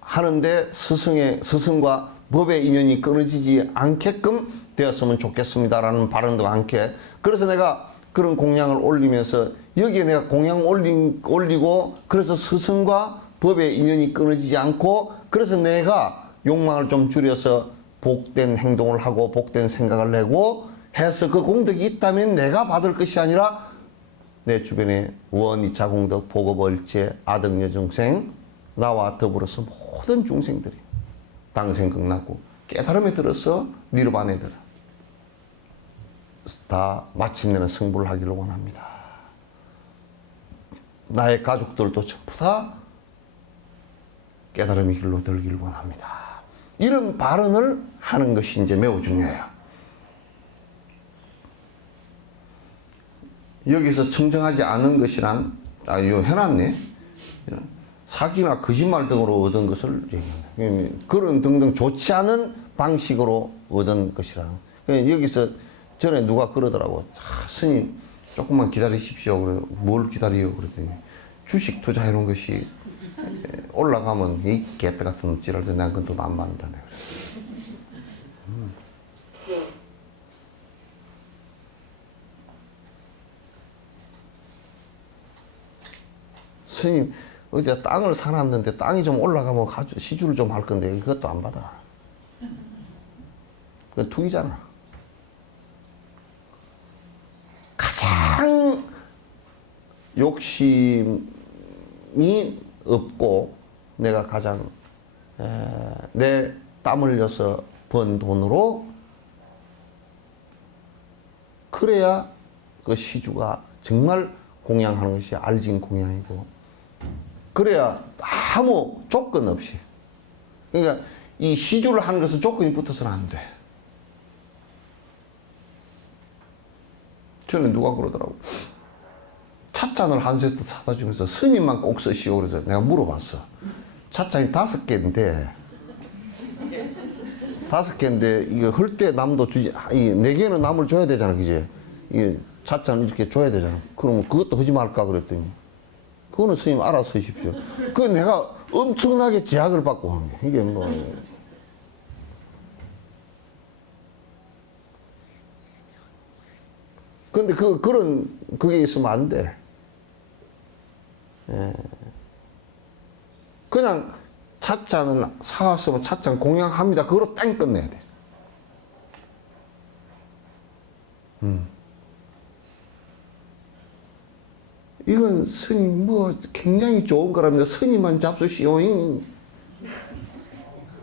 하는데 스승과 법의 인연이 끊어지지 않게끔 되었으면 좋겠습니다라는 발언도 함께. 그래서 내가 그런 공양을 올리면서 여기에 내가 공양 올리고 그래서 스승과 법의 인연이 끊어지지 않고 그래서 내가 욕망을 좀 줄여서 복된 행동을 하고 복된 생각을 내고 해서 그 공덕이 있다면 내가 받을 것이 아니라 내 주변에 원, 2차 공덕, 보급, 얼체, 아등, 여중생 나와 더불어서 모든 중생들이 당생 극락고 깨달음에 들어서 니르바나에 들어 다 마침내는 승부를 하기를 원합니다. 나의 가족들도 전부 다 깨달음의 길로 들기를 원합니다. 이런 발언을 하는 것이 이제 매우 중요해요. 여기서 청정하지 않은 것이란, 이거 해놨네. 사기나 거짓말 등으로 얻은 것을 얘기합니다. 그런 등등 좋지 않은 방식으로 얻은 것이라. 여기서 전에 누가 그러더라고. 스님, 조금만 기다리십시오. 그래, 뭘 기다려요? 그랬더니 주식 투자해놓은 것이 올라가면 이 개떼 같은 찌랄들 난 그건 돈 안 받는다네. 스님 어제 땅을 사놨는데 땅이 좀 올라가면 시주를 좀 할 건데 그것도 안 받아. 그건 투기잖아. 가장 욕심이 없고 내가 가장 내 땀 흘려서 번 돈으로 그래야 그 시주가 정말 공양하는 것이 알진 공양이고 그래야 아무 조건 없이. 그러니까 이 시주를 하는 것은 조건이 붙어서는 안 돼. 전에 누가 그러더라고. 찻잔을 한 세트 사다 주면서 스님만 꼭 쓰시오. 그래서 내가 물어봤어. 찻잔이 5개인데, 이거 흘 때 남도 주지, 4개는 남을 줘야 되잖아, 그지? 이게 찻잔 이렇게 줘야 되잖아. 그러면 그것도 하지 말까 그랬더니, 그거는 스님 알아서 하십시오. 그 내가 엄청나게 제약을 받고 하는 게 이게 뭐. 근데 그게 있으면 안 돼. 예. 그냥 찻잔을 사왔으면 찻잔 공양합니다. 그거로 땡 끝내야 돼. 이건 스님 뭐 굉장히 좋은 거랍니다. 스님만 잡수시오.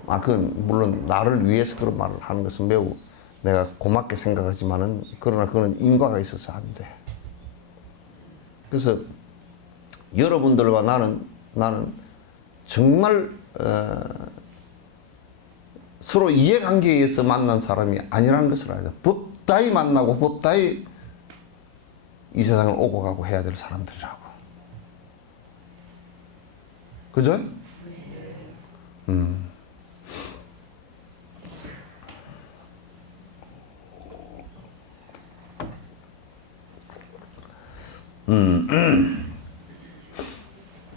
그건 물론 나를 위해서 그런 말을 하는 것은 매우 내가 고맙게 생각하지만은, 그러나 그건 인과가 있어서 안 돼. 그래서 여러분들과 나는 정말 서로 이해관계에 의해서 만난 사람이 아니라는 것을 알아야 돼. 법다이 만나고 법다이 이 세상을 오고 가고 해야 될 사람들이라고. 그죠?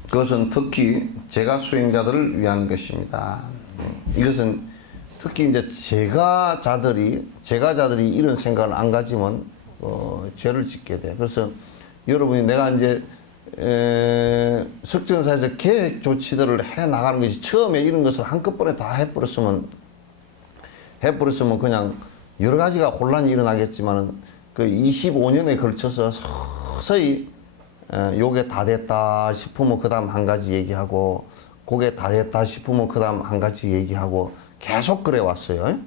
그것은 특히 제가 수행자들을 위한 것입니다. 이것은 특히 이제 제가자들이 이런 생각을 안 가지면 죄를 짓게 돼. 그래서 여러분이 내가 이제 석전사에서 계획 조치들을 해 나가는 것이, 처음에 이런 것을 한꺼번에 다 해버렸으면 그냥 여러 가지가 혼란이 일어나겠지만은, 그 25년에 걸쳐서 서서히 요게 다 됐다 싶으면 그 다음 한 가지 얘기하고, 그게 다 됐다 싶으면 그 다음 한 가지 얘기하고 계속 그래 왔어요.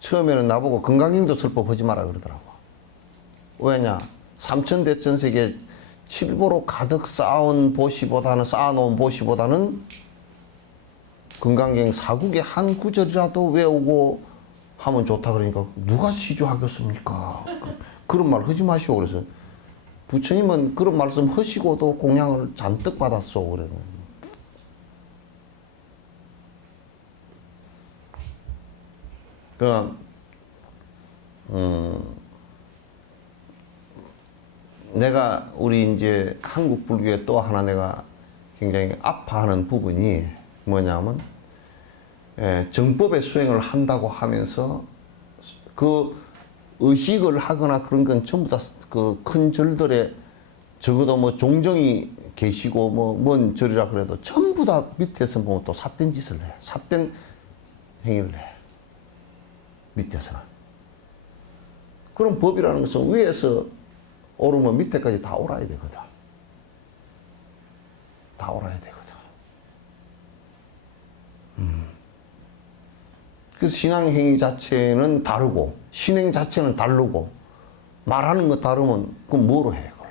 처음에는 나보고 건강경도 설법하지 마라 그러더라고. 왜냐? 삼천대천세계 칠보로 가득 쌓아놓은 보시보다는 건강경 사국의 한 구절이라도 외우고 하면 좋다 그러니까, 누가 시주하겠습니까? 그런 말 하지 마시오. 그래서 부처님은 그런 말씀 하시고도 공양을 잔뜩 받았어. 그래. 그러니까 내가 우리 이제 한국 불교에 또 하나 내가 굉장히 아파하는 부분이 뭐냐면, 정법의 수행을 한다고 하면서 그 의식을 하거나 그런 건 전부 다 그 큰 절들에, 적어도 뭐 종정이 계시고 뭔 절이라 그래도 전부 다 밑에서 보면 또 삿된 짓을 해. 삿된 행위를 해. 밑에서는. 그런 법이라는 것은 위에서 오르면 밑에까지 다 오라야 되거든. 다 오라야 되거든. 그래서 신앙행위 자체는 다르고, 신행 자체는 다르고, 말하는 거 다르면 그럼 뭐로 해, 그걸?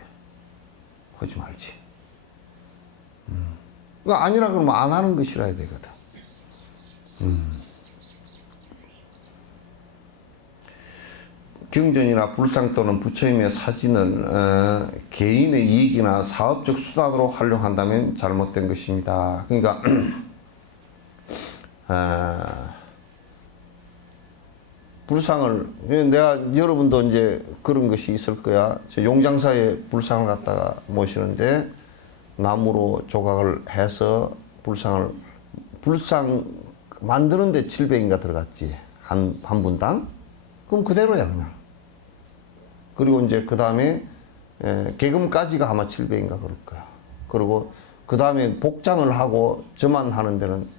하지 말지. 그러니까 아니라 그러면 안 하는 것이라야 되거든. 경전이나 불상 또는 부처님의 사진을 개인의 이익이나 사업적 수단으로 활용한다면 잘못된 것입니다. 그러니까 불상을, 내가 여러분도 이제 그런 것이 있을 거야. 저 용장사에 불상을 갖다가 모시는데 나무로 조각을 해서 불상 만드는데 700인가 들어갔지. 한 분당. 그럼 그대로야, 그냥. 그리고 이제 그 다음에 개금까지가 아마 700인가 그럴 거야. 그리고 그 다음에 복장을 하고 저만 하는 데는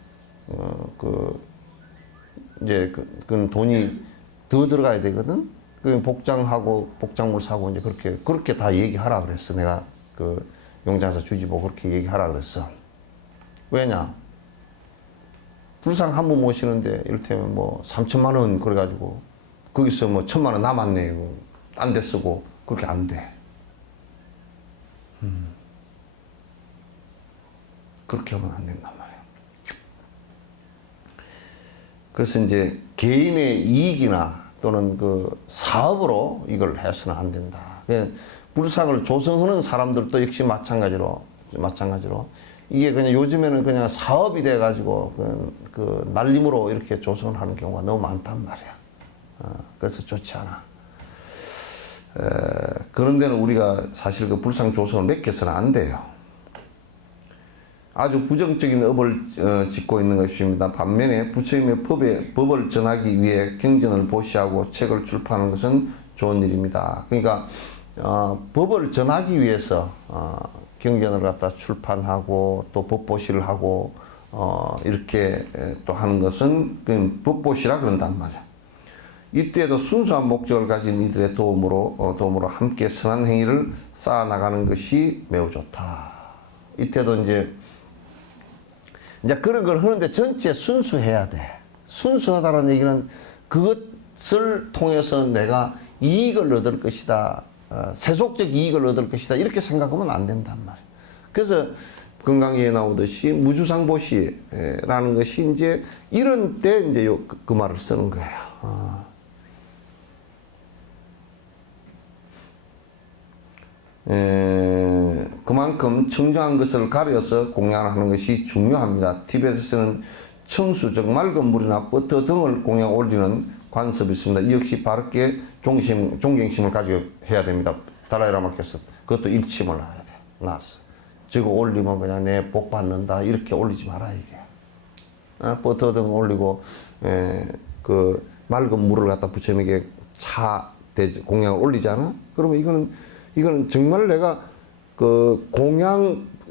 이제 그건 돈이 더 들어가야 되거든. 그 복장하고 복장물 사고 이제 그렇게 다 얘기하라 그랬어. 내가 그 용장사 주지보 그렇게 얘기하라 그랬어. 왜냐? 불상 한 번 모시는데 이를테면 뭐 3천만 원 그래가지고 거기서 뭐 1,000만 원 남았네. 딴 데 쓰고 그렇게 안 돼. 그렇게 하면 안 된단 말이야. 그래서 이제 개인의 이익이나 또는 그 사업으로 이걸 해서는 안 된다. 불상을 조성하는 사람들도 역시 마찬가지로 이게 그냥 요즘에는 그냥 사업이 돼가지고 그 날림으로 이렇게 조성을 하는 경우가 너무 많단 말이야. 그래서 좋지 않아. 그런 데는 우리가 사실 그 불상 조성을 맡겨서는 안 돼요. 아주 부정적인 업을 짓고 있는 것입니다. 반면에 부처님의 법을 전하기 위해 경전을 보시하고 책을 출판하는 것은 좋은 일입니다. 그러니까 법을 전하기 위해서 경전을 갖다 출판하고 또 법보시를 하고 이렇게 또 하는 것은 법보시라 그런단 말이야. 이때도 순수한 목적을 가진 이들의 도움으로 함께 선한 행위를 쌓아 나가는 것이 매우 좋다. 이때도 이제 그런 걸 하는데 전체 순수해야 돼. 순수하다는 얘기는 그것을 통해서 내가 이익을 얻을 것이다. 세속적 이익을 얻을 것이다. 이렇게 생각하면 안 된단 말이에요. 그래서 건강기에 나오듯이 무주상보시라는 것이 이제 이런 때 이제 그 말을 쓰는 거예요. 그만큼 청정한 것을 가려서 공양하는 것이 중요합니다. 티베트에서는 청수, 즉 맑은 물이나 버터 등을 공양 올리는 관습이 있습니다. 이 역시 바르게 존경심을 가지고 해야 됩니다. 달라이라마께서 그것도 일침을 해야 돼. 나서 저거 올리면 그냥 내 복 받는다 이렇게 올리지 마라 이게. 버터 등 올리고 그 맑은 물을 갖다 부처님에게 공양을 올리잖아. 그러면 이거는 정말 내가 그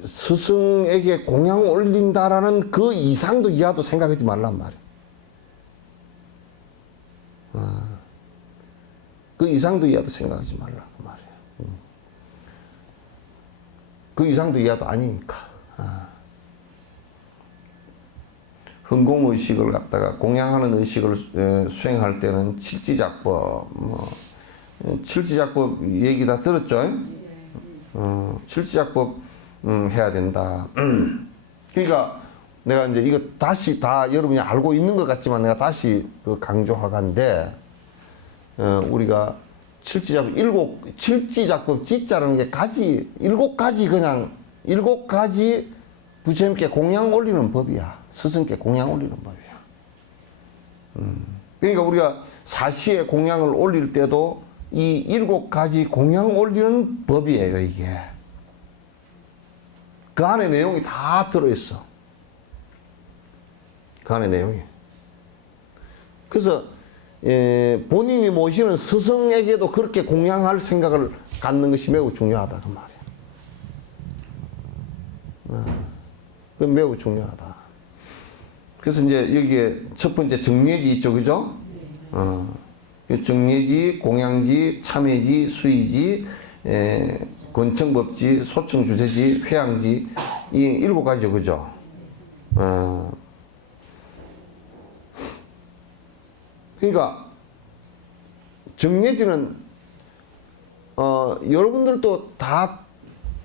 스승에게 공양 올린다라는 그 이상도 이하도 생각하지 말란 말이야. 그 이상도 이하도 생각하지 말라 그 말이야. 그 이상도 이하도 아니니까. 흥공의식을 갖다가 공양하는 의식을 수행할 때는 칠지작법, 칠지작법 얘기 다 들었죠? 칠지작법 해야 된다. 그러니까 내가 이제 이거 다시 다 여러분이 알고 있는 것 같지만 내가 다시 그 강조하건데 우리가 칠지작법 지자라는 게 일곱 가지 부처님께 공양 올리는 법이야. 스승께 공양 올리는 법이야. 그러니까 우리가 사시에 공양을 올릴 때도 이 일곱 가지 공양 올리는 법이에요, 이게. 그 안에 내용이 다 들어있어. 그 안에 내용이. 그래서 본인이 모시는 스승에게도 그렇게 공양할 생각을 갖는 것이 매우 중요하다 그 말이야. 그 매우 중요하다. 그래서 이제 여기에 첫 번째 정례지 있죠, 그죠? 정례지, 공양지, 참회지, 수의지, 권청법지, 소청주세지, 회양지 이 일곱 가지죠, 그죠? 그러니까 정례지는 여러분들도 다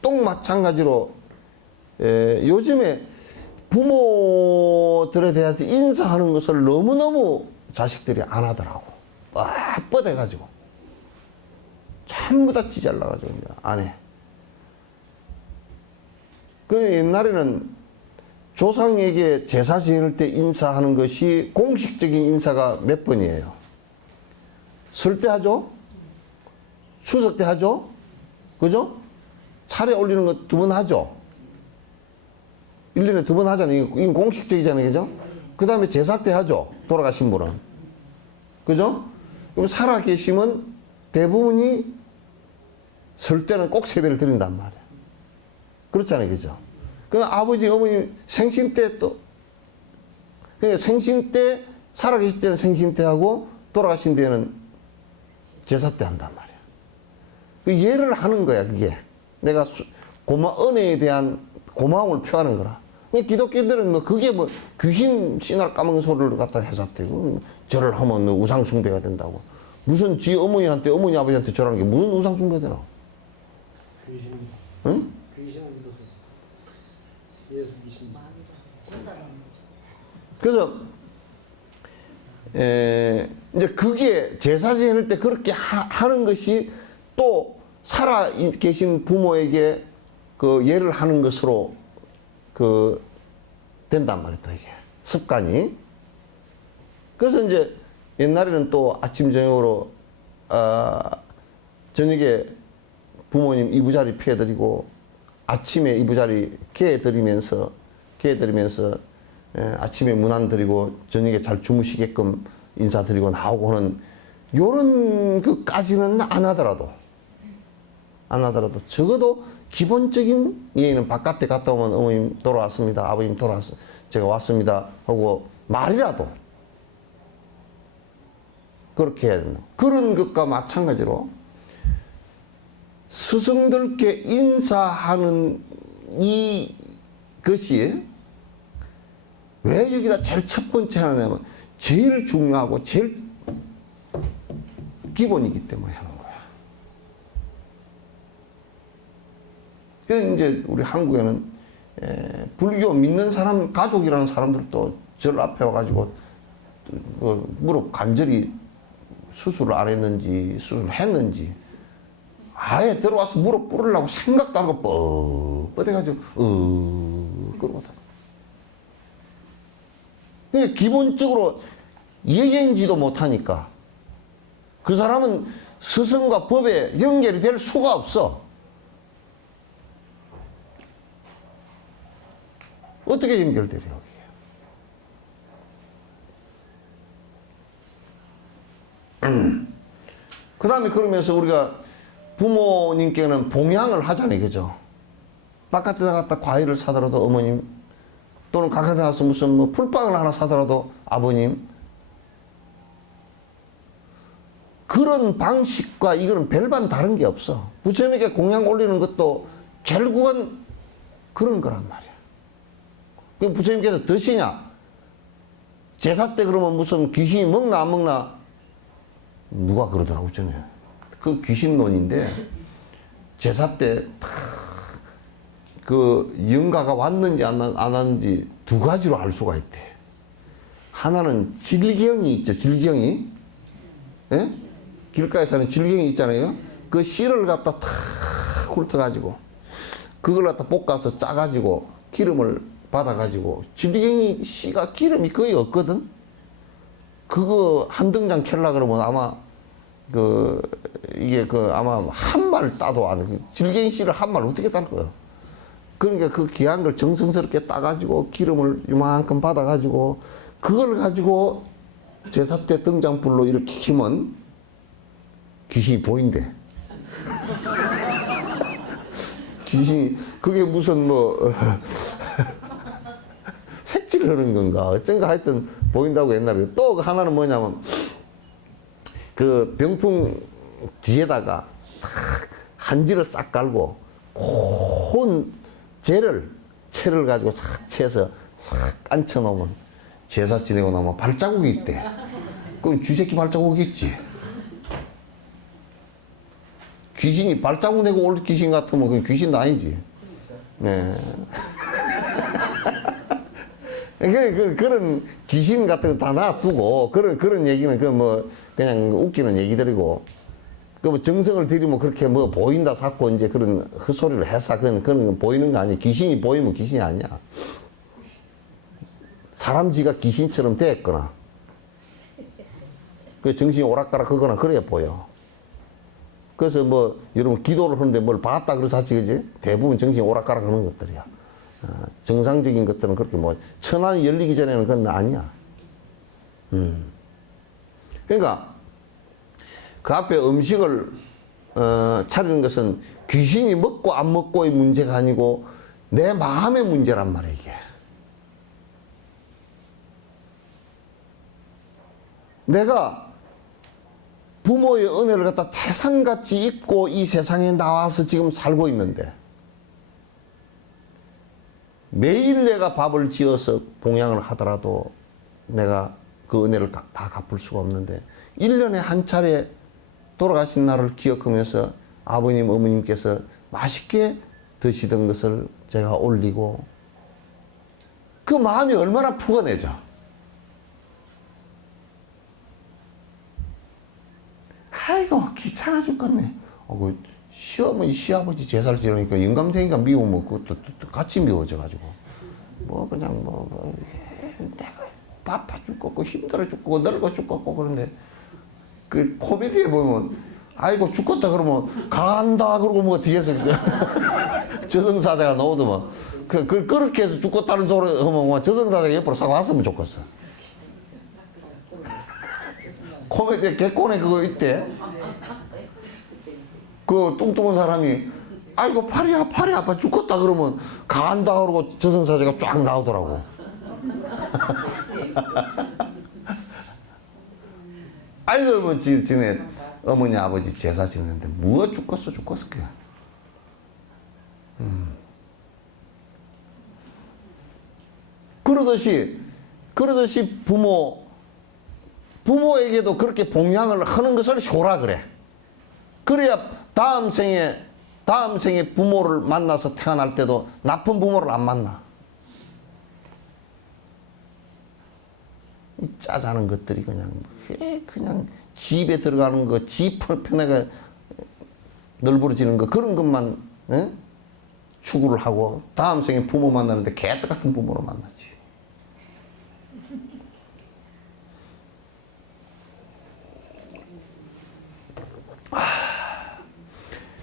똑 마찬가지로 요즘에 부모들에 대해서 인사하는 것을 너무너무 자식들이 안 하더라고. 뻣뻣해가지고 전부 다 찌잘나가지고 안 해. 그 옛날에는 조상에게 제사 지낼 때 인사하는 것이 공식적인 인사가 몇 번이에요? 설 때 하죠? 추석 때 하죠? 그죠? 차례 올리는 거 2번 하죠? 1년에 2번 하잖아요. 이건 공식적이잖아요. 그죠? 그 다음에 제사 때 하죠? 돌아가신 분은. 그죠? 그럼 살아 계시면 대부분이 설 때는 꼭 세배를 드린단 말이야. 그렇잖아요. 그죠? 그 아버지, 어머니 생신 때 또, 그러니까 생신 때, 살아 계실 때는 생신 때 하고 돌아가신 때는 제사 때 한단 말이야. 그 예를 하는 거야, 그게. 내가 은혜에 대한 고마움을 표하는 거라. 기독교들은 뭐 그게 뭐 귀신 신할 까먹은 소리를 갖다 해놨대고 절을 하면 우상숭배가 된다고. 무슨 지 어머니한테 어머니 아버지한테 절하는 게 무슨 우상숭배가 되나? 귀신. 응? 귀신을 믿어서 예수 귀신. 그래서 이제 그게 제사 지낼 때 그렇게 하는 것이 또 살아 계신 부모에게 그 예를 하는 것으로 그 된단 말이에요. 또 이게 습관이. 그래서 이제 옛날에는 또 아침 저녁으로 저녁에 부모님 이부자리 피해드리고 아침에 이부자리 개해드리면서 아침에 문안 드리고 저녁에 잘 주무시게끔 인사드리고 나오고 하는 요런 그까지는 안 하더라도 적어도 기본적인 예의는 바깥에 갔다 오면 어머님 돌아왔습니다. 아버님 제가 왔습니다 하고 말이라도 그렇게 해야 된다. 그런 것과 마찬가지로 스승들께 인사하는 이것이 왜 여기다 제일 첫 번째 하느냐면 제일 중요하고 제일 기본이기 때문에 하는 거야. 그래서 이제 우리 한국에는 불교 믿는 사람, 가족이라는 사람들도 절 앞에 와가지고 그 무릎 관절이 수술을 안 했는지 수술을 했는지 아예 들어와서 무릎 꿇으려고 생각도 안 하고 뻣뻣해가지고 그러고 다. 기본적으로 예행지도 못하니까 그 사람은 스승과 법에 연결이 될 수가 없어. 어떻게 연결되려? 그 다음에 그러면서 우리가 부모님께는 봉양을 하잖아요. 그죠? 바깥에 나갔다 과일을 사더라도 어머님, 또는 바깥에 나가서 무슨 뭐 풀빵을 하나 사더라도 아버님. 그런 방식과 이거는 별반 다른 게 없어. 부처님에게 공양 올리는 것도 결국은 그런 거란 말이야. 그 부처님께서 드시냐? 제사 때 그러면 무슨 귀신이 먹나 안 먹나? 누가 그러더라고 전에. 그 귀신론인데 제사 때 그 영가가 왔는지 안 왔는지 두 가지로 알 수가 있대. 하나는 질경이 있죠. 질경이. 예? 길가에 사는 질경이 있잖아요. 그 씨를 갖다 탁 훑어가지고 그걸 갖다 볶아서 짜가지고 기름을 받아가지고 질경이 씨가 기름이 거의 없거든. 그거 한 등장 캘라 그러면 아마 이게 아마 한 말 따도 안 돼. 질갱이 씨를 한 말 어떻게 딸 거야? 그러니까 그 귀한 걸 정성스럽게 따가지고 기름을 이만큼 받아가지고 그걸 가지고 제사 때 등장불로 이렇게 키면 귀신이 보인대. 귀신이 그게 무슨 뭐 색칠하는 건가 어쩐가 하여튼 보인다고 옛날에. 또 하나는 뭐냐면 그 병풍 뒤에다가 한지를 싹 깔고 고운 채를 가지고 싹 채서 싹 앉혀 놓으면 제사 지내고 나면 발자국이 있대. 그건 쥐새끼 발자국이겠지. 귀신이 발자국 내고 올 귀신 같으면 그건 귀신도 아니지. 네. 그런 귀신 같은 거 다 놔두고 그런 얘기는 그냥 웃기는 얘기들이고. 그 정성을 들이면 그렇게 뭐 보인다 자꾸 이제 그런 헛소리를 해서 그건 보이는 거 아니야. 귀신이 보이면 귀신이 아니야. 사람 지가 귀신처럼 됐거나 그 정신이 오락가락 하거나 그래야 보여. 그래서 뭐 여러분 기도를 하는데 뭘 봤다 그래서 하지 그지? 대부분 정신이 오락가락 하는 것들이야. 정상적인 것들은 그렇게 뭐 천안이 열리기 전에는 그건 아니야. 그러니까 그 앞에 음식을 차리는 것은 귀신이 먹고 안 먹고의 문제가 아니고 내 마음의 문제란 말이야 이게. 내가 부모의 은혜를 갖다 태산같이 입고 이 세상에 나와서 지금 살고 있는데 매일 내가 밥을 지어서 봉양을 하더라도 내가 그 은혜를 다 갚을 수가 없는데 1년에 한 차례 돌아가신 날을 기억하면서 아버님, 어머님께서 맛있게 드시던 것을 제가 올리고 그 마음이 얼마나 푸근해져. 아이고 귀찮아 죽겠네. 그 시어머니, 시아버지 제사를 지내니까 영감탱이가 미우면 그것도 같이 미워져 가지고 그냥 내가 바빠 죽겠고 힘들어 죽겠고 늙어 죽겠고 그런데 그 코미디에 보면 아이고 죽겠다 그러면 간다 그러고 뭐 뒤에서 저승사자가 나오더만 그렇게 해서 죽겠다는 소리 하면 저승사자가 옆으로 싹 왔으면 좋겠어. 코미디에 개콘에 그거 있대. 그 뚱뚱한 사람이 아이고 팔이 아파 죽겠다 그러면 간다 그러고 저승사자가 쫙 나오더라고. 아이고, 뭐, 지네 어머니, 아버지 제사 지냈는데, 뭐가 죽겠어, 그냥. 그러듯이 부모에게도 그렇게 봉양을 하는 것을 효라 그래. 그래야 다음 생에 부모를 만나서 태어날 때도 나쁜 부모를 안 만나. 이 짜자는 것들이 그냥 집에 들어가는 거, 집 편에가 널브러지는 거, 그런 것만 추구를 하고 다음 생에 부모 만나는데 개떡 같은 부모를 만나지.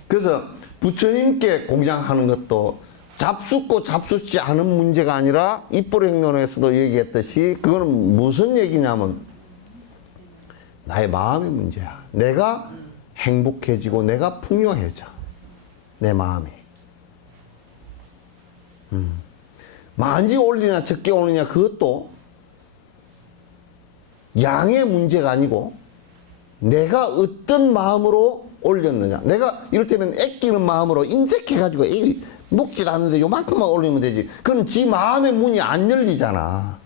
그래서 부처님께 공양하는 것도 잡숫고 잡숫지 않은 문제가 아니라 입불행론에서도 얘기했듯이 그거는 무슨 얘기냐면 나의 마음의 문제야. 내가 행복해지고 내가 풍요해져. 내 마음이. 많이 올리냐 적게 올리냐 그것도 양의 문제가 아니고 내가 어떤 마음으로 올렸느냐. 내가 이를테면 애끼는 마음으로 인색해가지고 먹지도 않는데 요만큼만 올리면 되지. 그럼 지 마음의 문이 안 열리잖아.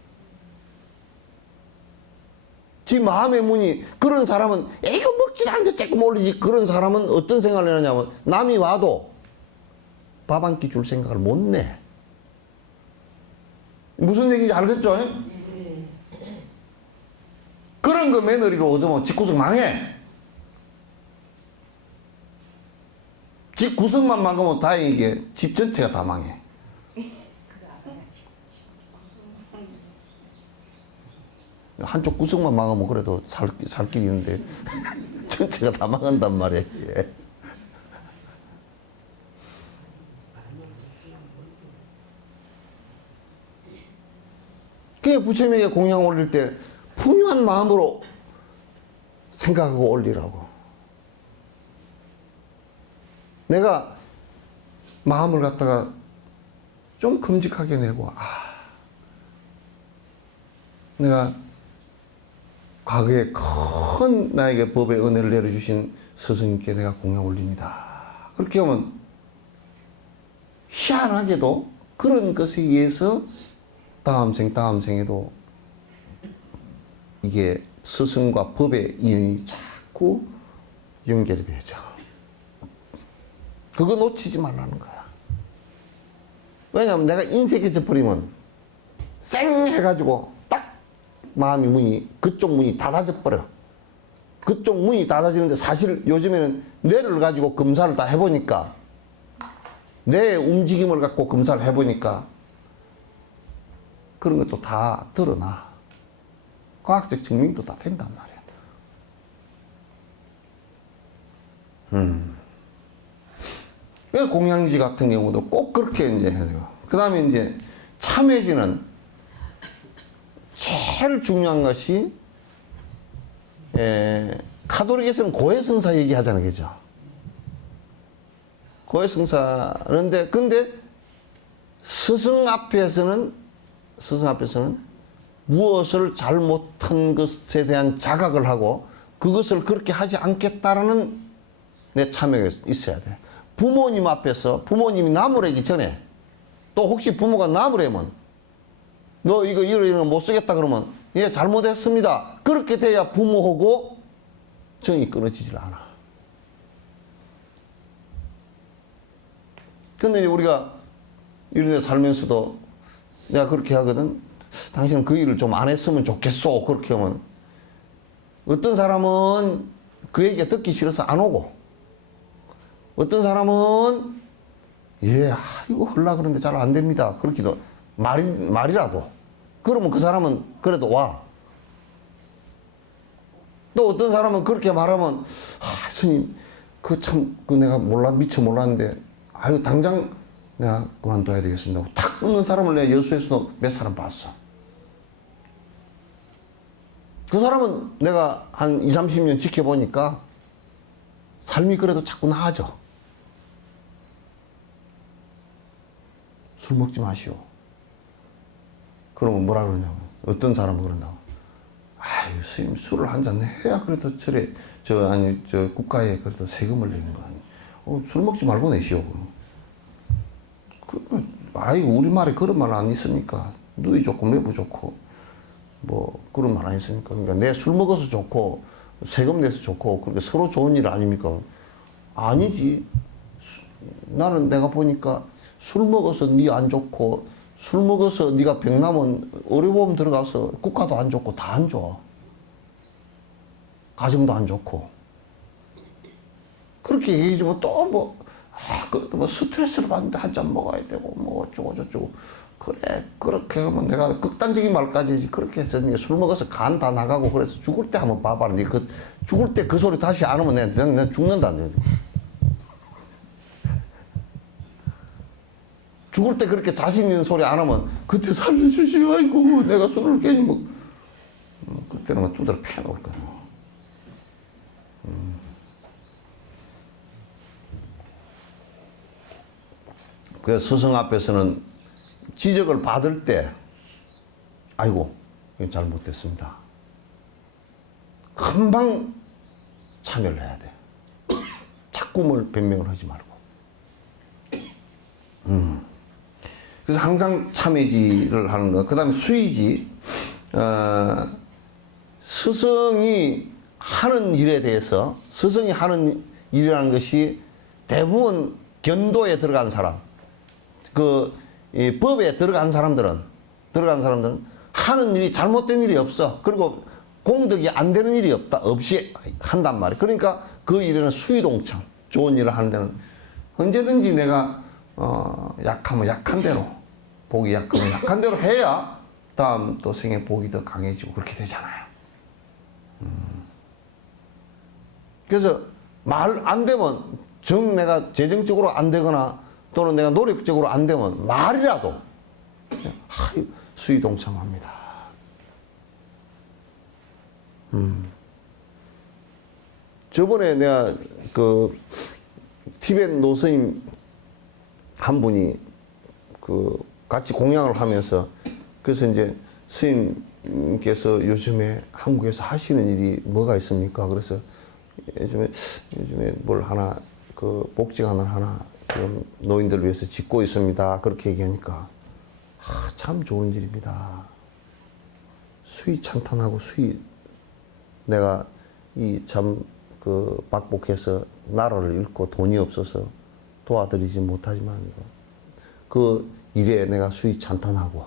지 마음의 문이, 그런 사람은 이거 먹지도 않는데 조금 올리지. 그런 사람은 어떤 생각을 하냐면 남이 와도 밥 한 끼 줄 생각을 못 내. 무슨 얘기인지 알겠죠? 그런 거 며느리로 얻으면 집구석 망해. 집 구석만 망하면 다행이게 집 전체가 다 망해. 한쪽 구석만 망하면 그래도 살 길이 있는데 전체가 다 망한단 말이에요. 그게 부처님에게 공양 올릴 때 풍요한 마음으로 생각하고 올리라고. 내가 마음을 갖다가 좀 큼직하게 내고, 내가 과거에 큰 나에게 법의 은혜를 내려주신 스승님께 내가 공양 올립니다. 그렇게 하면 희한하게도 그런 것에 의해서 다음 생에도 이게 스승과 법의 인연이 자꾸 연결이 되죠. 그거 놓치지 말라는 거야. 왜냐하면 내가 인색해져 버리면 쌩 해가지고 딱 마음의 문이, 그쪽 문이 닫아져 버려. 그쪽 문이 닫아지는데 사실 요즘에는 뇌를 가지고 검사를 다 해보니까, 뇌의 움직임을 갖고 검사를 해보니까 그런 것도 다 드러나. 과학적 증명도 다 된단 말이야. 공양지 같은 경우도 꼭 그렇게 이제 해야 돼요. 그 다음에 이제 참회지는 제일 중요한 것이, 카톨릭에서는 고해성사 얘기하잖아요. 그죠? 고해성사인데, 근데 스승 앞에서는 무엇을 잘못한 것에 대한 자각을 하고 그것을 그렇게 하지 않겠다라는 내 참회가 있어야 돼. 부모님 앞에서, 부모님이 나무래기 전에, 또 혹시 부모가 나무래면 너 이거 이런 거 못 쓰겠다 그러면 예, 잘못했습니다. 그렇게 돼야 부모하고 정이 끊어지질 않아. 근데 우리가 이런 데 살면서도 내가 그렇게 하거든. 당신은 그 일을 좀 안 했으면 좋겠소. 그렇게 하면 어떤 사람은 그 얘기가 듣기 싫어서 안 오고, 어떤 사람은 이거 하려고 그러는데 잘 안 됩니다. 그렇게도 말이라도. 그러면 그 사람은 그래도 와. 또 어떤 사람은 그렇게 말하면 스님 내가 미처 몰랐는데 당장 내가 그만둬야 되겠습니다 하고 탁 끊는 사람을 내가 여수에서도 몇 사람 봤어. 그 사람은 내가 한 20, 30년 지켜보니까 삶이 그래도 자꾸 나아져. 술 먹지 마시오. 그러면 뭐라 그러냐면, 어떤 사람은 그런다고. 아유, 스님 술을 한 잔 해야 그래도 저 국가에 그래도 세금을 내는 거 아니에요. 술 먹지 말고 내시오. 아이, 우리말에 그런 말 안 있습니까? 누이 좋고 매부 좋고 뭐 그런 말 안 있습니까? 그러니까 내 술 먹어서 좋고 세금 내서 좋고 그렇게 서로 좋은 일 아닙니까? 아니지. 나는 내가 보니까 술 먹어서 니 안 좋고 술 먹어서 니가 병나면 의료보험 들어가서 국가도 안 좋고 다 안 좋아. 가정도 안 좋고. 그렇게 얘기해주면 또 뭐 스트레스를 받는데 한 잔 먹어야 되고 뭐 어쩌고 저쩌고. 그래, 그렇게 하면 내가 극단적인 말까지 하지. 그렇게 해서 술 먹어서 간 다 나가고 그래서 죽을 때 한번 봐봐라. 죽을 때 그 소리 다시 안 하면 내가 죽는다. 죽을 때 그렇게 자신 있는 소리 안 하면 그때 살려주시오. 아이고 내가 술을 괜히 그때는 막 두드려 패놓을 거야. 그래서 스승 앞에서는 지적을 받을 때 아이고 이거 잘못됐습니다. 금방 참여를 해야 돼. 자꾸 변명을 하지 말고. 그래서 항상 참회지를 하는 거. 그 다음에 수의지. 스승이 하는 일에 대해서, 스승이 하는 일이라는 것이 대부분 견도에 들어간 사람, 이 법에 들어간 사람들은 하는 일이 잘못된 일이 없어. 그리고 공덕이 안 되는 일이 없이 한단 말이야. 그러니까 그 일에는 수의동참, 좋은 일을 하는 데는 언제든지 내가 약하면 약한 대로, 복이 약하면 약한 대로 해야 다음 또 생에 복이 더 강해지고 그렇게 되잖아요. 그래서 말 안 되면 내가 재정적으로 안 되거나 또는 내가 노력적으로 안 되면 말이라도 수의동참합니다. 저번에 내가 티벳 노스님 한 분이 같이 공양을 하면서 그래서 이제 스님께서 요즘에 한국에서 하시는 일이 뭐가 있습니까? 그래서 요즘에 뭘 하나 복지관을 하나 지금 노인들을 위해서 짓고 있습니다. 그렇게 얘기하니까 참 좋은 일입니다. 수의 찬탄하고 내가 박복해서 나라를 잃고 돈이 없어서 도와드리지 못하지만 그 일에 내가 수의 찬탄하고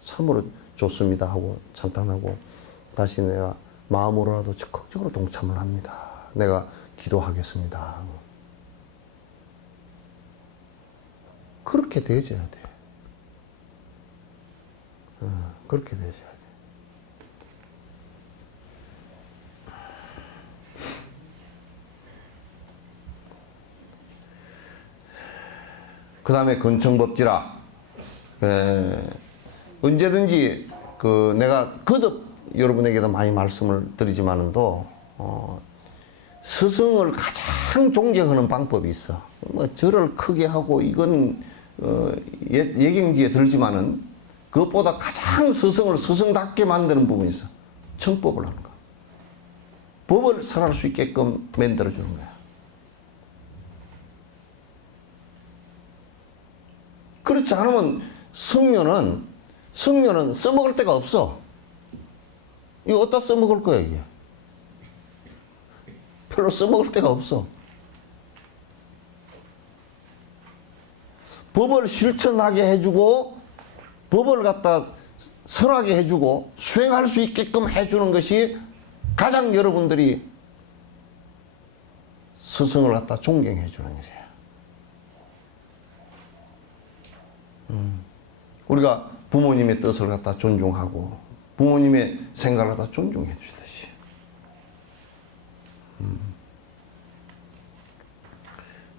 참으로 좋습니다 하고 찬탄하고 다시 내가 마음으로라도 적극적으로 동참을 합니다. 내가 기도하겠습니다. 그렇게 되어져야 돼. 그렇게 되어져야 돼. 그 다음에 근청법지라. 언제든지 내가 거듭 여러분에게도 많이 말씀을 드리지만도 스승을 가장 존경하는 방법이 있어. 뭐 절을 크게 하고 이건 예경지에 들지만은 그것보다 가장 스승을 스승답게 만드는 부분이 있어. 청법을 하는 거. 법을 설할 수 있게끔 만들어 주는 거야. 그렇지 않으면 성녀는 써먹을 데가 없어. 이거 어디다 써먹을 거야, 이게? 별로 써먹을 데가 없어. 법을 실천하게 해주고, 법을 갖다 설하게 해주고, 수행할 수 있게끔 해주는 것이 가장 여러분들이 스승을 갖다 존경해 주는 거예요. 우리가 부모님의 뜻을 갖다 존중하고 부모님의 생각을 갖다 존중해 주듯이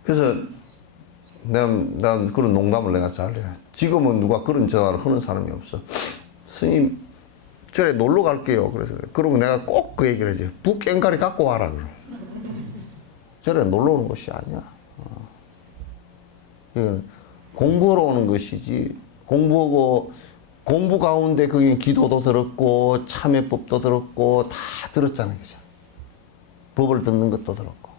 그래서 난 그런 농담을 내가 잘해. 지금은 누가 그런 전화를 하는 사람이 없어. 스님 절에 놀러 갈게요. 그러면 내가 꼭 그 얘기를 하지. 북깽가리 갖고 와라. 그래. 절에 놀러 오는 것이 아니야. 이건 공부하러 오는 것이지. 공부하고 공부 가운데 그게 기도도 들었고 참회법도 들었고 다 들었잖아요. 그죠? 법을 듣는 것도 들었고.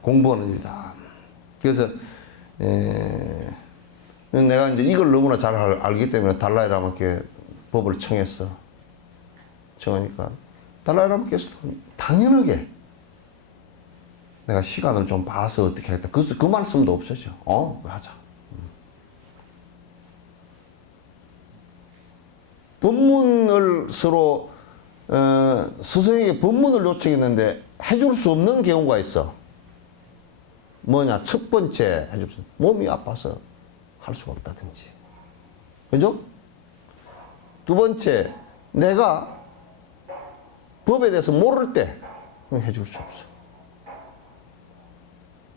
공부하는 일이다. 그래서 내가 이제 이걸 너무나 잘 알기 때문에 달라이 라마께 법을 청했어. 청하니까 달라이 라마께서 당연하게 내가 시간을 좀 봐서 어떻게 하겠다. 그 말씀도 없었죠. 하자. 법문을 서로 스승에게 법문을 요청했는데 해줄 수 없는 경우가 있어. 뭐냐? 첫 번째 해줄 수 몸이 아파서 할 수가 없다든지. 그죠? 두 번째, 내가 법에 대해서 모를 때 해줄 수 없어.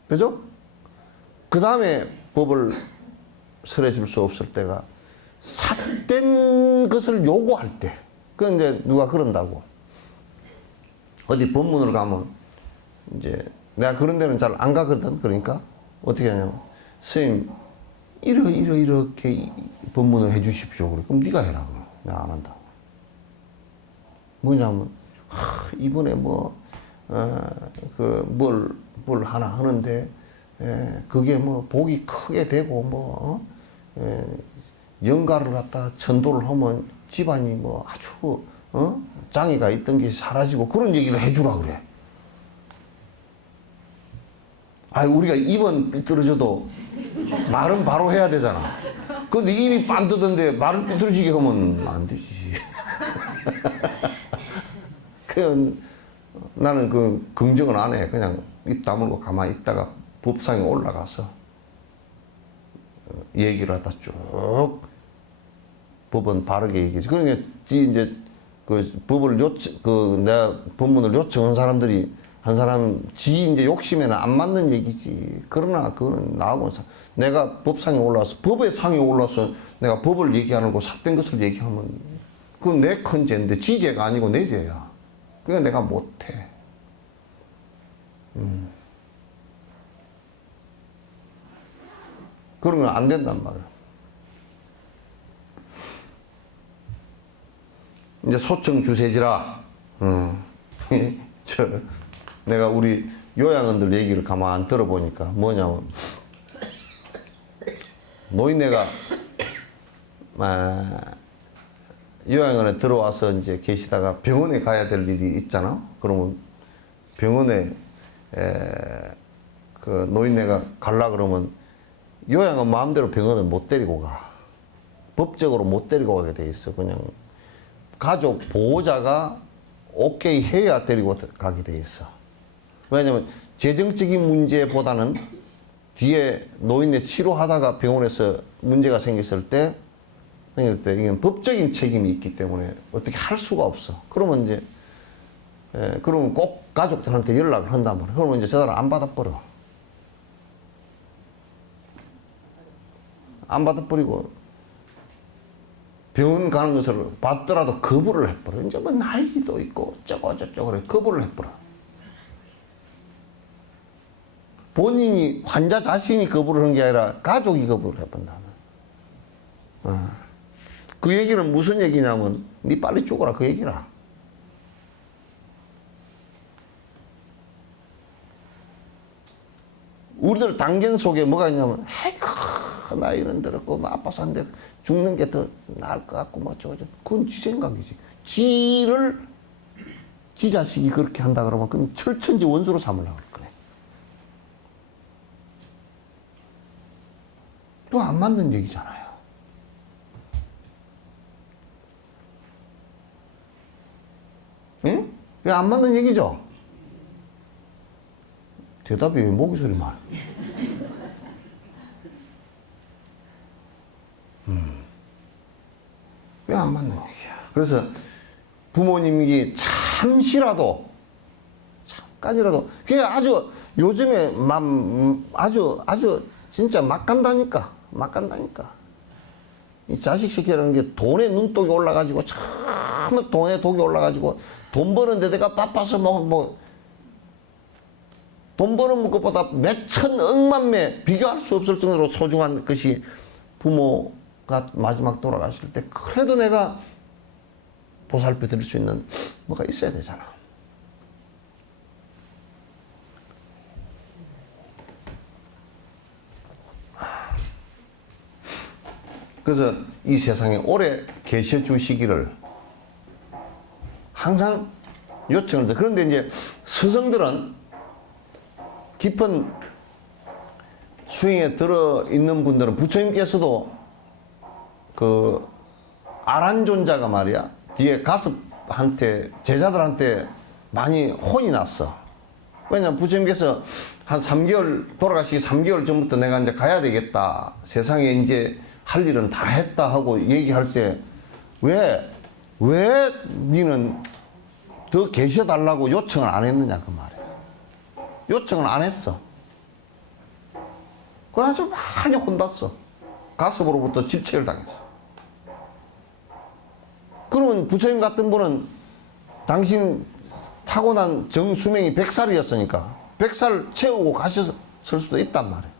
그죠? 그 다음에 법을 설해 줄 수 없을 때가 삭된 것을 요구할 때. 그건 이제 누가 그런다고. 어디 법문을 가면 이제 내가 그런 데는 잘 안 가거든. 그러니까 어떻게 하냐면 스님 이렇게 법문을 해 주십시오. 그래. 그럼 네가 해라. 그래. 내가 안 한다. 뭐냐면 이번에 뭘 하나 하는데 그게 뭐 복이 크게 되고 영가를 갖다 전도를 하면 집안이 뭐 아주 장애가 있던 게 사라지고 그런 얘기를 해주라 그래. 우리가 입은 삐뚤어져도 말은 바로 해야 되잖아. 근데 입이 빤뜨던데 말을 삐뚤어지게 하면 안 되지. 나는 그 긍정을 안 해. 그냥 입 다물고 가만히 있다가 법상에 올라가서 얘기를 하다 쭉 법은 바르게 얘기하지. 그러니까 이제 그 법을 내가 법문을 요청한 사람들이 한 사람 이제 욕심에는 안 맞는 얘기지. 그러나 그거는 나하고 내가 법상에 올라와서 법의 상에 올라와서 내가 법을 얘기하는 거 삭된 것을 얘기하면 그건 내 큰 죄인데 지 죄가 아니고 내 죄야. 그러니까 내가 못해. 그런 건 안 된단 말이야. 이제 소청 주세지라. 내가 우리 요양원들 얘기를 가만 들어보니까 뭐냐면 노인네가 요양원에 들어와서 이제 계시다가 병원에 가야 될 일이 있잖아. 그러면 병원에 그 노인네가 갈라 그러면 요양원 마음대로 병원을 못 데리고 가. 법적으로 못 데리고 가게 돼 있어. 그냥 가족 보호자가 오케이 해야 데리고 가게 돼 있어. 왜냐면 재정적인 문제보다는 뒤에 노인네 치료하다가 병원에서 문제가 생겼을 때 이건 법적인 책임이 있기 때문에 어떻게 할 수가 없어. 그러면 이제 그러면 꼭 가족들한테 연락을 한단 말이야. 그러면 이제 저 사람 안 받아버려. 안 받아버리고 병원 가는 것을 받더라도 거부를 해버려. 이제 뭐 나이도 있고 어쩌고 저쩌고 그래. 거부를 해버려. 본인이 환자 자신이 거부를 한 게 아니라 가족이 거부를 해본다. 그 얘기는 무슨 얘기냐면 니 빨리 죽어라 그 얘기라. 우리들 당견 속에 뭐가 있냐면 아이고 나이는 들었고 뭐 아파서 안 돼. 죽는 게 더 나을 것 같고 뭐 어쩌고 저쩌고. 그건 지 생각이지. 지 자식이 그렇게 한다 그러면 그건 철천지 원수로 삼으려고 그럴 거네. 또 안 맞는 얘기잖아요. 예? 왜 안 맞는 얘기죠? 대답이 왜 모기 소리만? 왜 안 맞는 얘기야? 그래서 부모님이 잠깐이라도 그게 아주 요즘에 아주 진짜 막 간다니까. 이 자식 새끼라는 게 돈에 눈독이 올라가지고 참 돈에 독이 올라가지고 돈 버는 데 내가 바빠서 돈 버는 것보다 몇천 억만 매 비교할 수 없을 정도로 소중한 것이 부모가 마지막 돌아가실 때 그래도 내가 보살펴 드릴 수 있는 뭐가 있어야 되잖아. 그래서 이 세상에 오래 계셔 주시기를 항상 요청을 해. 그런데 이제 스승들은 깊은 수행에 들어 있는 분들은 부처님께서도 그 아란존자가 말이야 뒤에 가습한테 제자들한테 많이 혼이 났어. 왜냐면 부처님께서 한 3개월 돌아가시기 3개월 전부터 내가 이제 가야 되겠다. 세상에 이제 할 일은 다 했다 하고 얘기할 때 왜 니는 더 계셔달라고 요청을 안 했느냐 그 말이야. 요청을 안 했어. 그래서 많이 혼났어. 가습으로부터 질책을 당했어. 그러면 부처님 같은 분은 당신 타고난 정수명이 100살이었으니까 100살 채우고 가셨을 수도 있단 말이에요.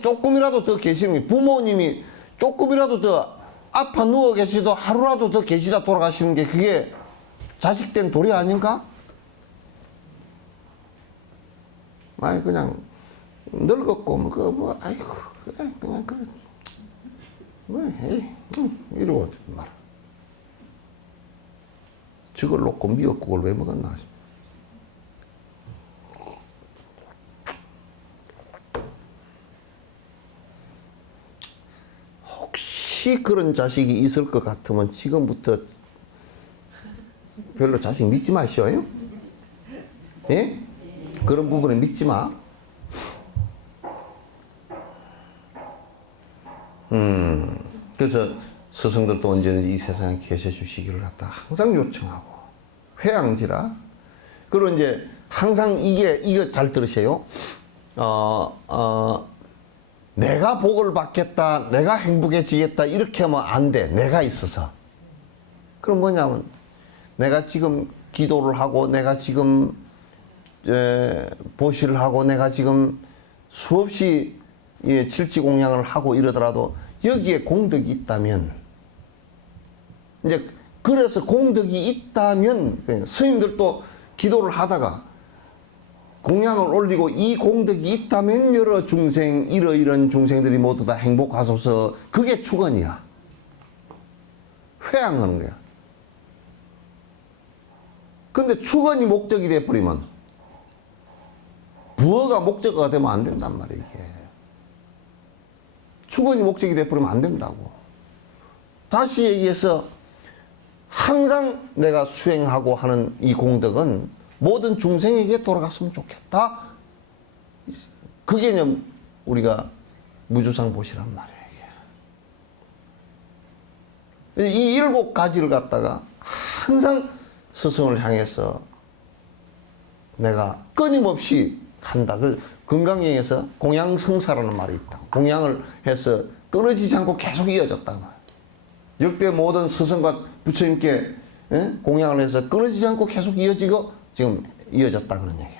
조금이라도 더 계시는 게 부모님이 조금이라도 더 아파 누워 계시도 하루라도 더 계시다 돌아가시는 게 그게 자식된 도리 아닌가? 아니 그냥 늙었고 뭐 아이고 그래 그냥 그래 뭐 에이 이러고 말아. 저걸 놓고 미역국을 왜 먹었나 싶어. 혹시 그런 자식이 있을 것 같으면 지금부터 별로 자식 믿지 마시오요. 예? 그런 부분에 믿지 마. 그래서 스승들도 언제든지 이 세상에 계셔 주시기를 갖다 항상 요청하고 회양지라. 그리고 이제 항상 이거 잘 들으세요. 내가 복을 받겠다, 내가 행복해지겠다 이렇게 하면 안 돼. 내가 있어서. 그럼 뭐냐면 내가 지금 기도를 하고 내가 지금 보시를 하고 내가 지금 수없이 칠지공양을 하고 이러더라도 여기에 공덕이 있다면 이제 그래서 공덕이 있다면 스님들도 기도를 하다가 공양을 올리고 이 공덕이 있다면 여러 중생 이런 중생들이 모두 다 행복하소서. 그게 축원이야. 회양하는 거야. 근데 축원이 목적이 돼버리면 부어가 목적어가 되면 안 된단 말이야 이게. 축원이 목적이 돼버리면 안 된다고. 다시 얘기해서 항상 내가 수행하고 하는 이 공덕은 모든 중생에게 돌아갔으면 좋겠다. 그 개념 우리가 무주상 보시란 말이에요. 이 7가지를 갖다가 항상 스승을 향해서 내가 끊임없이 한다. 건강경에서 공양성사라는 말이 있다. 공양을 해서 끊어지지 않고 계속 이어졌다. 역대 모든 스승과 부처님께 공양을 해서 끊어지지 않고 계속 이어지고 지금 이어졌다 그런 얘기예요.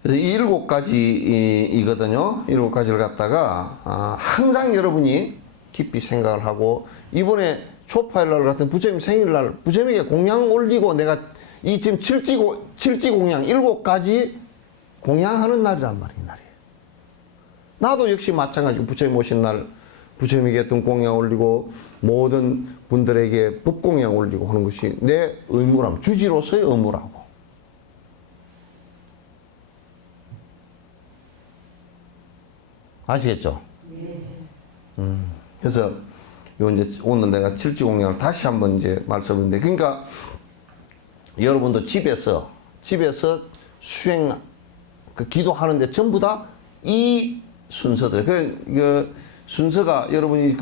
그래서 이 7가지이거든요. 7가지를 갖다가 항상 여러분이 깊이 생각을 하고 이번에 초파일날 같은 부처님 생일날 부처님에게 공양 올리고 내가 이 지금 칠지공양 7가지 공양하는 날이란 말이에요. 이 날이. 나도 역시 마찬가지로 부처님 오신 날 부처님에게 등공양 올리고 모든 분들에게 법공양 올리고 하는 것이 내 의무라면 주지로서의 의무라고. 아시겠죠? 그래서 요 이제 오늘 내가 칠지공양을 다시 한번 이제 말씀드리는데 그러니까 여러분도 집에서 수행 그 기도하는데 전부 다 이 순서들 그 순서가 여러분이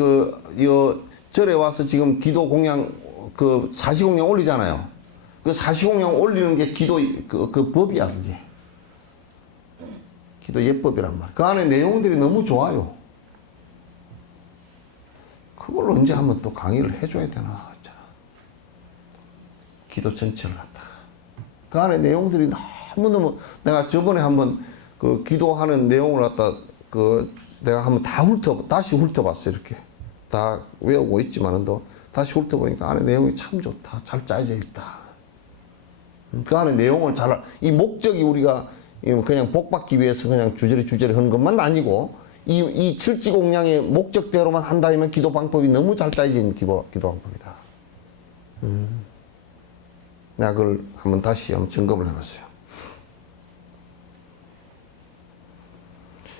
요 절에 와서 지금 기도 공양 그 사시공양 올리잖아요. 그 사시공양 올리는 게 기도 그 법이야 그게. 기도 예법이란 말. 그 안에 내용들이 너무 좋아요. 그걸 언제 한번 또 강의를 해줘야 되나 했잖아. 기도 전체를 갖다가. 그 안에 내용들이 너무너무, 내가 저번에 한번 그 기도하는 내용을 갖다 내가 한번 다시 훑어봤어요. 이렇게. 다 외우고 있지만도 다시 훑어보니까 안에 내용이 참 좋다. 잘 짜여져 있다. 그 안에 내용을 이 목적이 우리가 그냥 복 받기 위해서 그냥 주저리 하는 것만 아니고, 이 칠지공양의 목적대로만 한다면 기도 방법이 너무 잘 짜여진 기도 방법이다. 내가 그걸 다시 한번 점검을 해봤어요.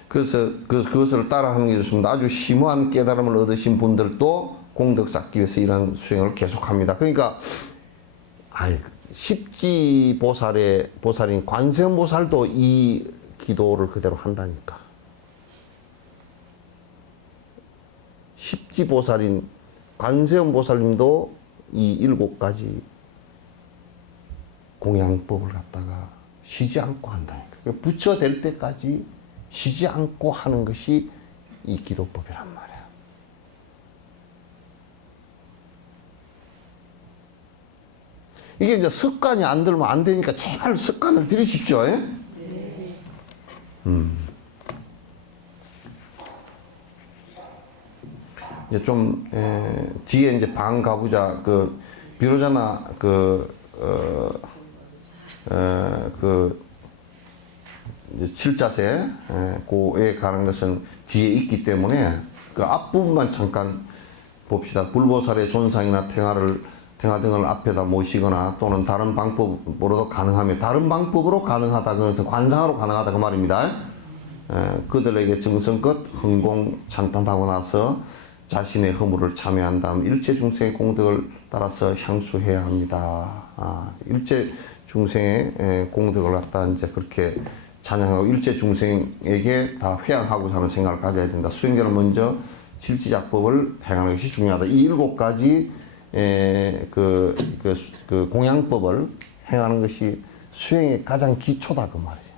그래서 그것을 따라하는 게 좋습니다. 아주 심오한 깨달음을 얻으신 분들도 공덕 쌓기 위해서 이런 수행을 계속합니다. 그러니까 보살인 관세음보살도 이 기도를 그대로 한다니까. 십지보살인 관세음보살님도 이 7가지 공양법을 갖다가 쉬지 않고 한다니까. 부처될 때까지 쉬지 않고 하는 것이 이 기도법이란 말이야. 이게 이제 습관이 안 들면 안 되니까 제발 습관을 들이십시오. 예? 이제 좀 뒤에 이제 방 가보자. 비로자나 이제 7자세 고에 가는 것은 뒤에 있기 때문에 그 앞부분만 잠깐 봅시다. 불보살의 존상이나 탱화 등을 앞에다 모시거나 또는 다른 방법으로도 가능하며, 다른 방법으로 가능하다, 그것은 관상으로 가능하다 그 말입니다. 그들에게 정성껏 헌공 찬탄하고 나서 자신의 허물을 참여한 다음 일체 중생의 공덕을 따라서 향수해야 합니다. 일체 중생의 공덕을 갖다 이제 그렇게 찬양하고 일체 중생에게 다 회양하고자 하는 생각을 가져야 된다. 수행자는 먼저 칠지작법을 행하는 것이 중요하다. 이 7가지 그 공양법을 행하는 것이 수행의 가장 기초다 그 말이지.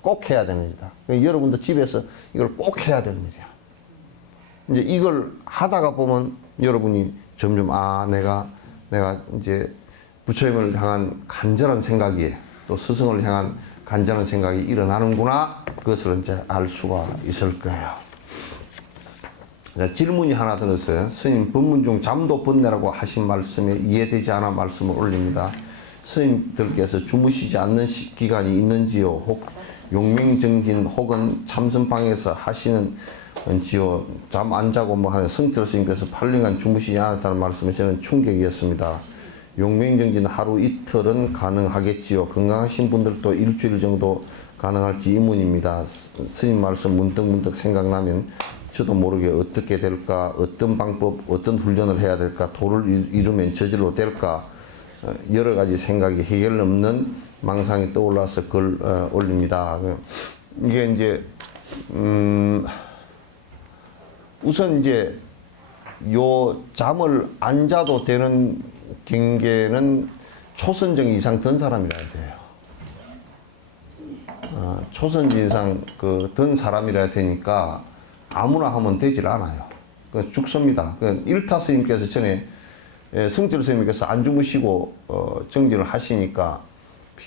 꼭 해야 되는 일이다. 여러분도 집에서 이걸 꼭 해야 되는 일이야. 이제 이걸 하다가 보면 여러분이 점점 내가 이제 부처님을 향한 간절한 생각이, 또 스승을 향한 간절한 생각이 일어나는구나, 그것을 이제 알 수가 있을 거예요. 질문이 하나 들었어요. 스님, 법문 중 잠도 번뇌라고 하신 말씀에 이해되지 않아 말씀을 올립니다. 스님들께서 주무시지 않는 기간이 있는지요? 혹 용맹정진 혹은 참선방에서 하시는지요? 잠 안 자고 하는 성철 스님께서 8년간 주무시지 않았다는 말씀에 저는 충격이었습니다. 용맹정진 하루 이틀은 가능하겠지요. 건강하신 분들도 일주일 정도 가능할지 의문입니다. 스님 말씀 문득문득 생각나면 저도 모르게 어떻게 될까, 어떤 방법, 어떤 훈련을 해야 될까, 도를 이루면 저절로 될까, 여러 가지 생각이 해결 없는 망상이 떠올라서 글 올립니다. 이게 이제 우선 이제 요 잠을 안 자도 되는 경계는 초선정 이상 든 사람이라 돼요. 초선정 이상 든 사람이라 되니까 아무나 하면 되질 않아요. 죽습니다. 일타 스님께서 전에 성철 스님께서 안 주무시고 정진을 하시니까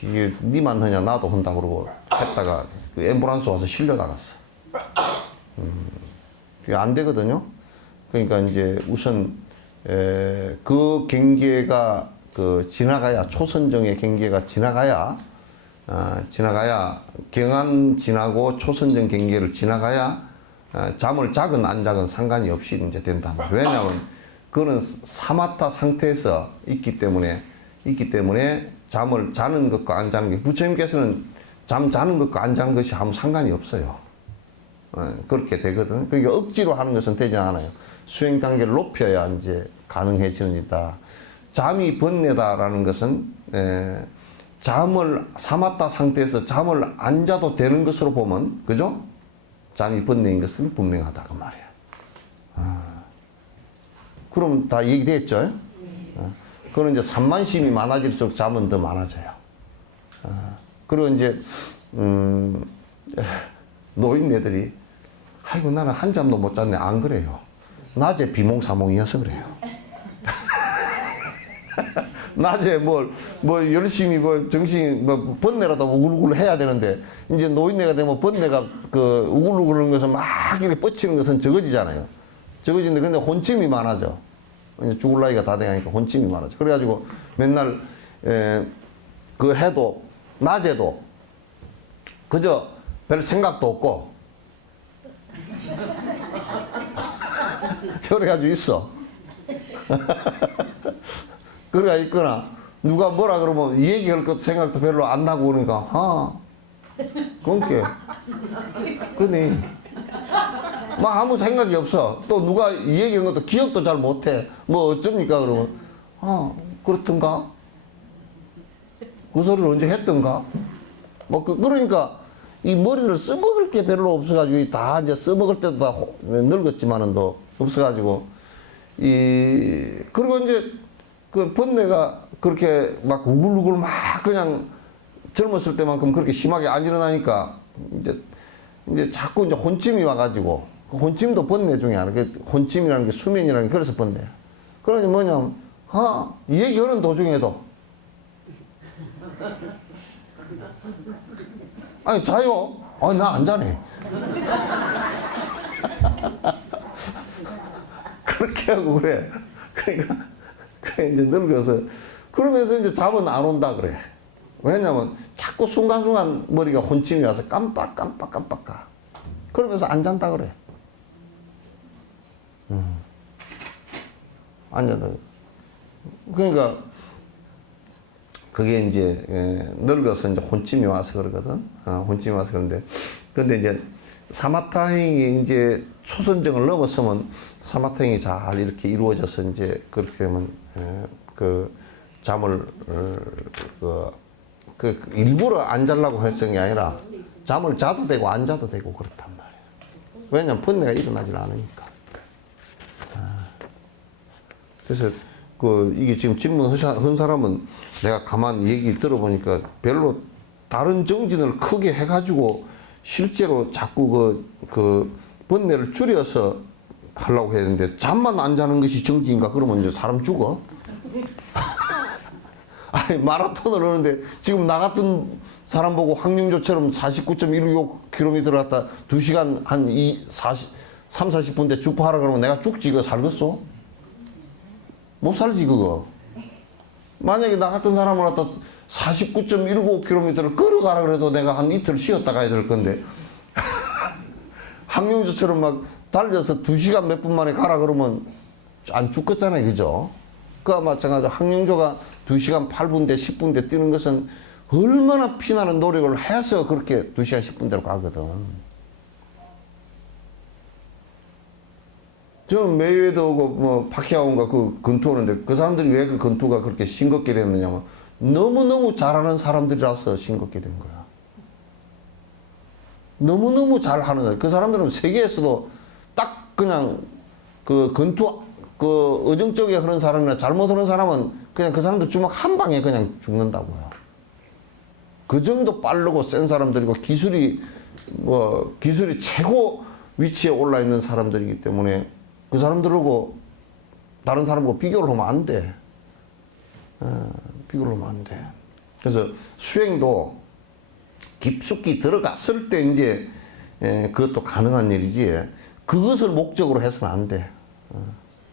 이게 니만 하냐 나도 한다 그러고 했다가 앰뷸런스 와서 실려 나갔어. 그게 안 되거든요. 그러니까 이제 우선 그 경계가 지나가야, 초선정의 경계가 지나가야 경안 지나고 초선정 경계를 지나가야 잠을 자건 안 자건 상관이 없이 이제 된단 말이에요. 왜냐하면 그거는 사마타 상태에서 있기 때문에 잠을 자는 것과 안 자는 게, 부처님께서는 잠 자는 것과 안 자는 것이 아무 상관이 없어요. 그렇게 되거든. 그러니까 억지로 하는 것은 되지 않아요. 수행 단계를 높여야 이제 가능해지는 일이다. 잠이 번뇌다라는 것은 사마타 상태에서 잠을 안 자도 되는 것으로 보면, 그죠? 잠이 번뇌인 것은 분명하다 그 말이야. 그럼 다 얘기됐죠? 그건 이제 산만심이 많아질수록 잠은 더 많아져요. 그리고 이제 노인네들이 아이고 나는 한 잠도 못 잤네, 안 그래요. 낮에 비몽사몽이어서 그래요. 낮에 뭐 열심히 뭐 정신 뭐 번뇌라도 우글우글 해야 되는데 이제 노인네가 되면 번뇌가 그 우글우글한 것은 막 이렇게 뻗치는 것은 적어지잖아요. 적어지는데 근데 혼침이 많아져. 이제 죽을 나이가 다 돼가니까 혼침이 많아져. 그래가지고 맨날 그 해도 낮에도 그저 별 생각도 없고 그래가지고 있어. 그래가 있거나 누가 뭐라 그러면 이 얘기할 것 생각도 별로 안 나고 그러니까 그러니까 그니 막 아무 생각이 없어. 또 누가 이 얘기한 것도 기억도 잘 못해. 뭐 어쩝니까 그러면 그렇던가 그 소리를 언제 했던가 뭐 그러니까 이 머리를 써먹을 게 별로 없어가지고 다 이제 써먹을 때도 다 늙었지만은 또 없어가지고 그리고 이제 그 번뇌가 그렇게 막 우글우글 막 그냥 젊었을 때만큼 그렇게 심하게 안 일어나니까 이제 자꾸 이제 혼침이 와가지고 그 혼침도 번뇌 중에 하나. 그 혼침이라는 게 수면이라는 게 그래서 번뇌야. 그러니 뭐냐면 이 얘기하는 도중에도 아니 자요? 나 안 자네. 그렇게 하고 그래. 그러니까 이제 늙어서 그러면서 이제 잠은 안 온다 그래. 왜냐면 자꾸 순간순간 머리가 혼침이 와서 깜빡 가. 그러면서 안 잔다 그래. 안 잔다. 그러니까 그게 이제 늙어서 이제 혼침이 와서 그러거든. 혼침이 와서 그런데 근데 이제 사마타행이 이제 초선정을 넘었으면 사마타행이 잘 이렇게 이루어져서 이제 그렇게 되면 그 잠을 그 일부러 안 자려고 했던 게 아니라 잠을 자도 되고 안 자도 되고 그렇단 말이에요. 왜냐면 번뇌가 일어나질 않으니까. 그래서 이게 지금 질문한 사람은 내가 가만 얘기 들어보니까 별로 다른 정진을 크게 해가지고 실제로 자꾸 그 번뇌를 줄여서 하려고 했는데 잠만 안 자는 것이 정진인가? 그러면 이제 사람 죽어. 아니 마라톤을 하는데 지금 나 같은 사람 보고 황영조처럼 49.165km 갔다 2시간 한 3, 40분대 주파하라 그러면 내가 죽지. 그거 살겠어? 못 살지 그거. 만약에 나 같은 사람을 갖다 49.195km를 걸어가라 그래도 내가 한 이틀 쉬었다 가야 될 건데 황영조처럼 막 달려서 2시간 몇 분 만에 가라 그러면 안 죽겠잖아요. 그죠? 그와 마찬가지로 황영조가 2시간 8분대 10분대 뛰는 것은 얼마나 피나는 노력을 해서 그렇게 2시간 10분대로 가거든. 저는 메이웨더하고 뭐 파키아오가 그 권투하는데 그 사람들이 왜 그 권투가 그렇게 싱겁게 됐느냐면 너무너무 잘하는 사람들이라서 싱겁게 된 거야. 너무너무 잘하는 거야. 그 사람들은 세계에서도 딱 그냥 그 권투 그 어정쩡하게 하는 사람이나 잘못하는 사람은 그냥 그 사람들 주먹 한 방에 그냥 죽는다고요. 그 정도 빠르고 센 사람들이고 기술이 최고 위치에 올라 있는 사람들이기 때문에 그 사람들하고 다른 사람하고 비교를 하면 안 돼. 비교를 하면 안 돼. 그래서 수행도 깊숙이 들어갔을 때 이제 그것도 가능한 일이지 그것을 목적으로 해서는 안 돼.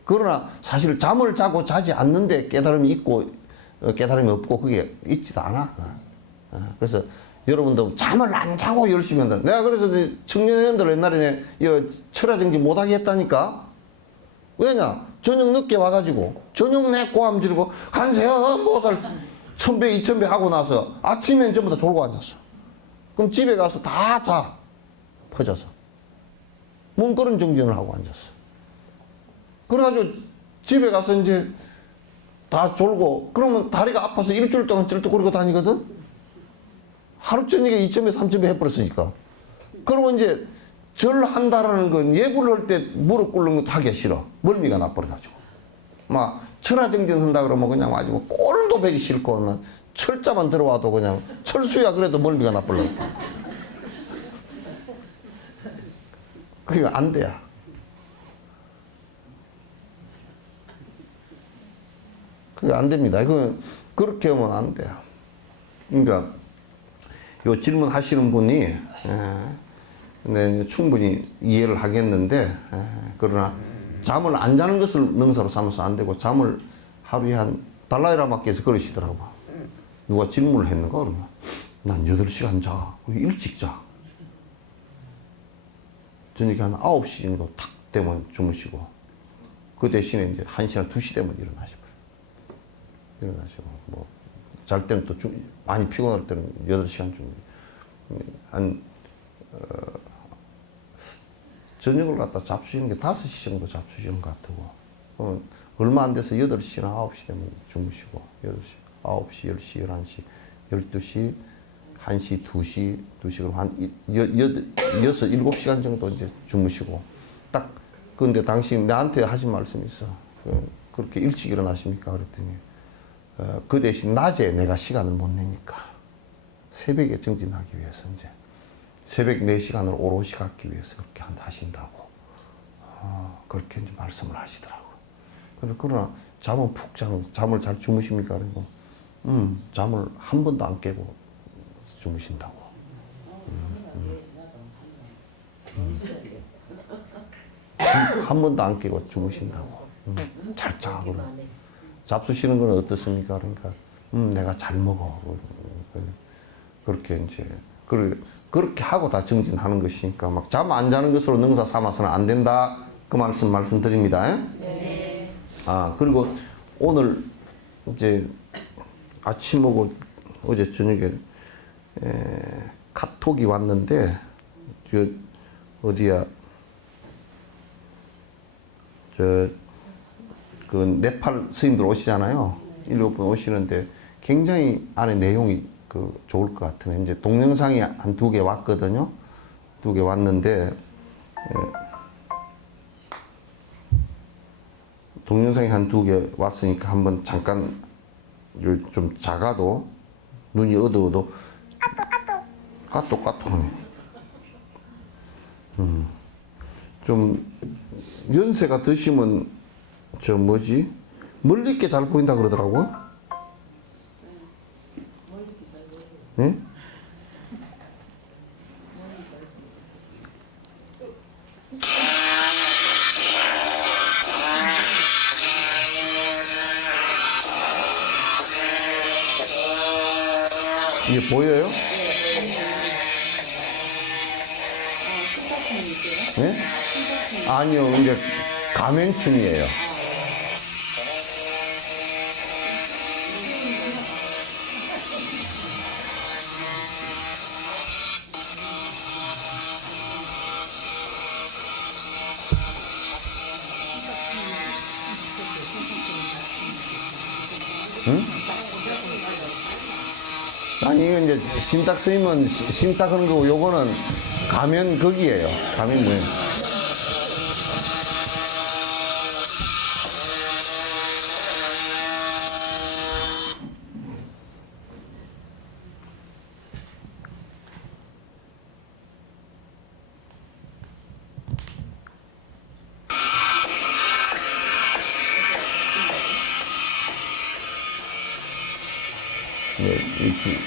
그러나 사실 잠을 자고 자지 않는데 깨달음이 있고 깨달음이 없고 그게 있지도 않아. 그래서 여러분도 잠을 안 자고 열심히 한다. 내가 그래서 청년회원들 옛날에 철야정지 못하게 했다니까. 왜냐? 저녁 늦게 와가지고 저녁 내 고함 지르고 간세요 모살 1000배 2000배 하고 나서 아침엔 전부 다 졸고 앉았어. 그럼 집에 가서 다 자. 퍼져서. 문그런 정진을 하고 앉았어. 그래가지고 집에 가서 이제 다 졸고 그러면 다리가 아파서 일주일 동안 쩔뚝거리고 다니거든. 하루 저녁에 2,000배 3,000배 해버렸으니까. 그러면 이제 절한다라는 건 예불 할 때 무릎 꿇는 것도 하기 싫어. 멀미가 나버려가지고. 막 천하정진 한다 그러면 그냥 아주 뭐 꼴도 배기 싫고 철자만 들어와도 그냥 철수야 그래도 멀미가 나버려. 그게 안 돼야. 그게 안 됩니다. 그렇게 하면 안 돼요. 그러니까, 요 질문 하시는 분이, 네, 충분히 이해를 하겠는데, 그러나 잠을 안 자는 것을 능사로 삼아서 안 되고, 잠을 하루에 한, 달라이라마께서 그러시더라고. 누가 질문을 했는가? 그러면, 난 8시간 자. 일찍 자. 저녁에 한 9시 정도 탁 되면 주무시고, 그 대신에 이제 1시나 2시 되면 일어나시고, 뭐, 잘 때는 또 많이 피곤할 때는 8시간 주무 저녁을 갖다 잡수시는 게 5시 정도 잡수시는 것 같고, 얼마 안 돼서 8시나 9시 되면 주무시고, 8시, 9시, 10시, 11시, 12시, 1시, 2시, 그럼 한 6, 7시간 정도 이제 주무시고, 딱, 근데 당신 나한테 하신 말씀이 있어. 그렇게 일찍 일어나십니까? 그랬더니, 그 대신 낮에 내가 시간을 못 내니까, 새벽에 정진하기 위해서 이제, 새벽 4시간을 오롯이 갖기 위해서 그렇게 하신다고. 그렇게 이제 말씀을 하시더라고요. 그러나 잠은 푹 잠을 잘 주무십니까? 그리고, 잠을 한 번도 안 깨고 주무신다고. 한 번도 안 깨고 주무신다고. 잘 자. 잡수시는 건 어떻습니까? 그러니까, 내가 잘 먹어. 그렇게 이제, 그렇게 하고 다 정진하는 것이니까, 막 잠 안 자는 것으로 능사 삼아서는 안 된다. 그 말씀드립니다. 네. 그리고 오늘 이제 아침하고 어제 저녁에 카톡이 왔는데, 어디야, 그 네팔 스님들 오시잖아요. 7분 오시는데 굉장히 안에 내용이 좋을 것 같으네. 이제 동영상이 한 2개 왔거든요. 2개 왔는데, 동영상이 한 2개 왔으니까 한번 잠깐 좀 작아도 눈이 어두워도 까똑하네. 좀 연세가 드시면 멀리 있게 잘 보인다 그러더라고요. 네? 이게 보여요? 네? 아니요, 이제 가맹충이에요. 응? 아니, 이거 이제 신탁 쓰이면 신탁하는 거고, 요거는 가면 거기에요. 가면 뭐예요? 네, 이렇게.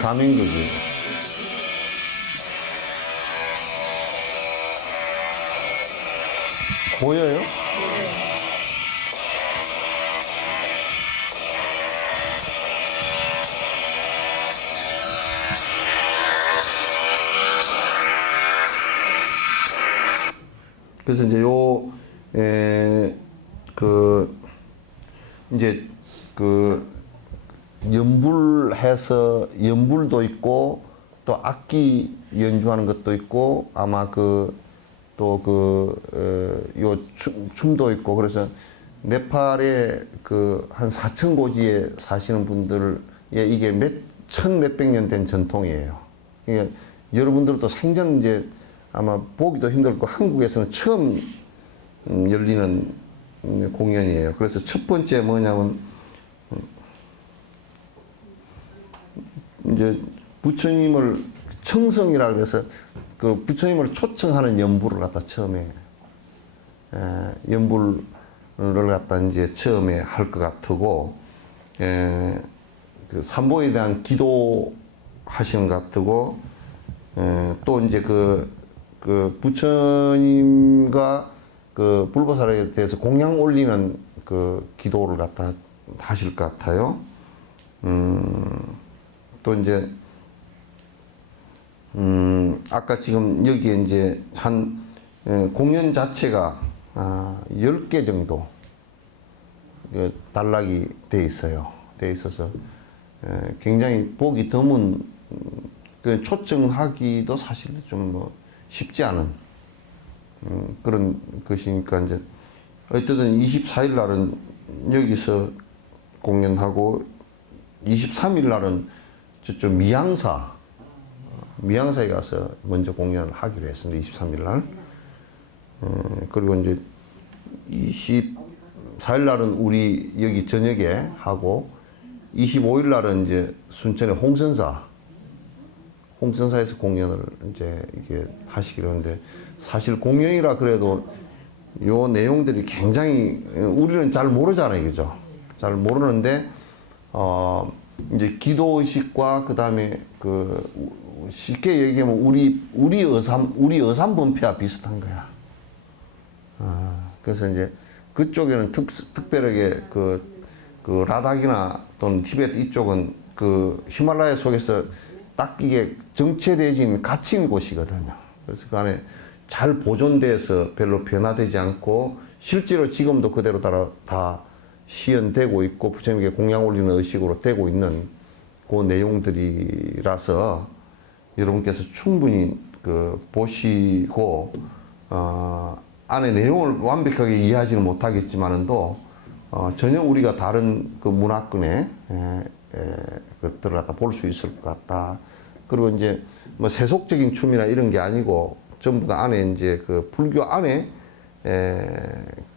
가맹거지. 보여요? 그래서 이제 이제 연불해서 연불도 있고 또 악기 연주하는 것도 있고 아마 요 춤도 있고 그래서 네팔의 한 4천 고지에 사시는 분들의 이게 몇백 년 된 전통이에요. 그러니까 여러분들도 생전 이제 아마 보기도 힘들고 한국에서는 처음 열리는 공연이에요. 그래서 첫 번째 뭐냐면 이제 부처님을 청성이라 그래서 그 부처님을 초청하는 연부를 갖다 처음에 연부를 갖다 이제 처음에 할 것 같고 그 삼보에 대한 기도 하시는 것 같고 또 이제 그 부처님과 그 불보살에 대해서 공양 올리는 그 기도를 갖다 하실 것 같아요. 또 이제 아까 지금 여기에 이제 한 공연 자체가 10개 정도 단락이 돼 있어요. 돼 있어서 굉장히 보기 드문 그 초청하기도 사실 좀 뭐 쉽지 않은 그런 것이니까 이제 어쨌든 24일 날은 여기서 공연하고 23일 날은 저쪽 미양사에 가서 먼저 공연을 하기로 했습니다. 23일 날. 그리고 이제 24일 날은 우리 여기 저녁에 하고 25일 날은 이제 순천의 홍선사에서 공연을 이제 이게 하시기로 했는데 사실 공연이라 그래도 요 내용들이 굉장히 우리는 잘 모르잖아요. 그죠? 잘 모르는데 이제 기도의식과 그다음에 그 쉽게 얘기하면 우리 어삼 분폐와 비슷한 거야. 그래서 이제 그쪽에는 특별하게 그 라닥이나 또는 티베트 이쪽은 그 히말라야 속에서 딱 이게 정체되어진 갇힌 곳이거든요. 그래서 그 안에 잘 보존돼서 별로 변화되지 않고 실제로 지금도 그대로 다 시연되고 있고 부처님께 공양 올리는 의식으로 되고 있는 그 내용들이라서 여러분께서 충분히 그 보시고 안에 내용을 완벽하게 이해하지는 못하겠지만도 전혀 우리가 다른 그 문화권에 것들을 갖다 볼 수 있을 것 같다. 그리고 이제 뭐 세속적인 춤이나 이런 게 아니고 전부 다 안에 이제 그 불교 안에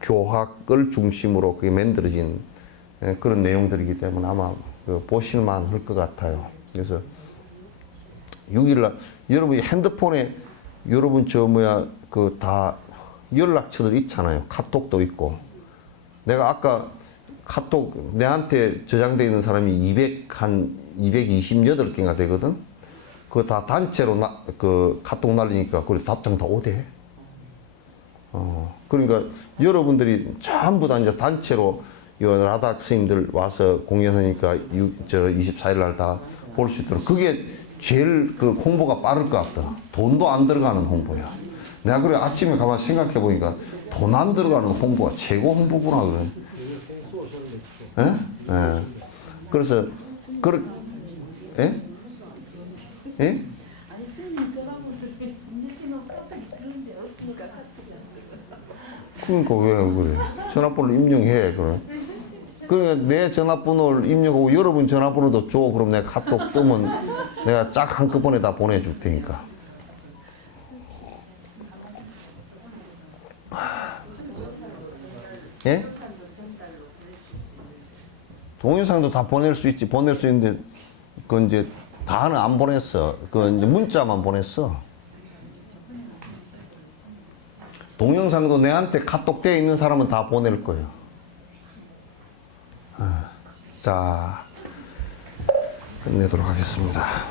교학을 중심으로 그게 만들어진 그런 내용들이기 때문에 아마 그 보실만 할 것 같아요. 그래서 6일날 여러분이 핸드폰에 여러분 그 다 연락처들 있잖아요. 카톡도 있고. 내가 아까 카톡 내한테 저장되어 있는 사람이 228개인가 되거든. 그거 다 단체로 그 카톡 날리니까 그래 답장 다 오대. 그러니까 여러분들이 전부 다 이제 단체로 라닥 스님들 와서 공연하니까 24일 날 다 볼 수 있도록 그게 제일 그 홍보가 빠를 것 같다. 돈도 안 들어가는 홍보야. 내가 그래 아침에 가만 생각해 보니까 돈 안 들어가는 홍보가 최고 홍보구나 그래. 예? 예. 그래서 예? 예? 아니 스님 저하고 이렇게만 카톡이 그런데 없으니까 카톡이 안 들어가. 그러니까 왜 그래? 전화번호를 입력해 그래. 그러니까 내 전화번호를 입력하고 여러분 전화번호도 줘. 그럼 내가 카톡 뜨면 내가 쫙 한꺼번에 다 보내줄 테니까. 예? 동영상도 다 보낼 수 있지. 보낼 수 있는데 그건 이제 다는 안 보냈어. 그건 이제 문자만 보냈어. 동영상도 내한테 카톡 되어 있는 사람은 다 보낼 거예요. 자, 끝내도록 하겠습니다.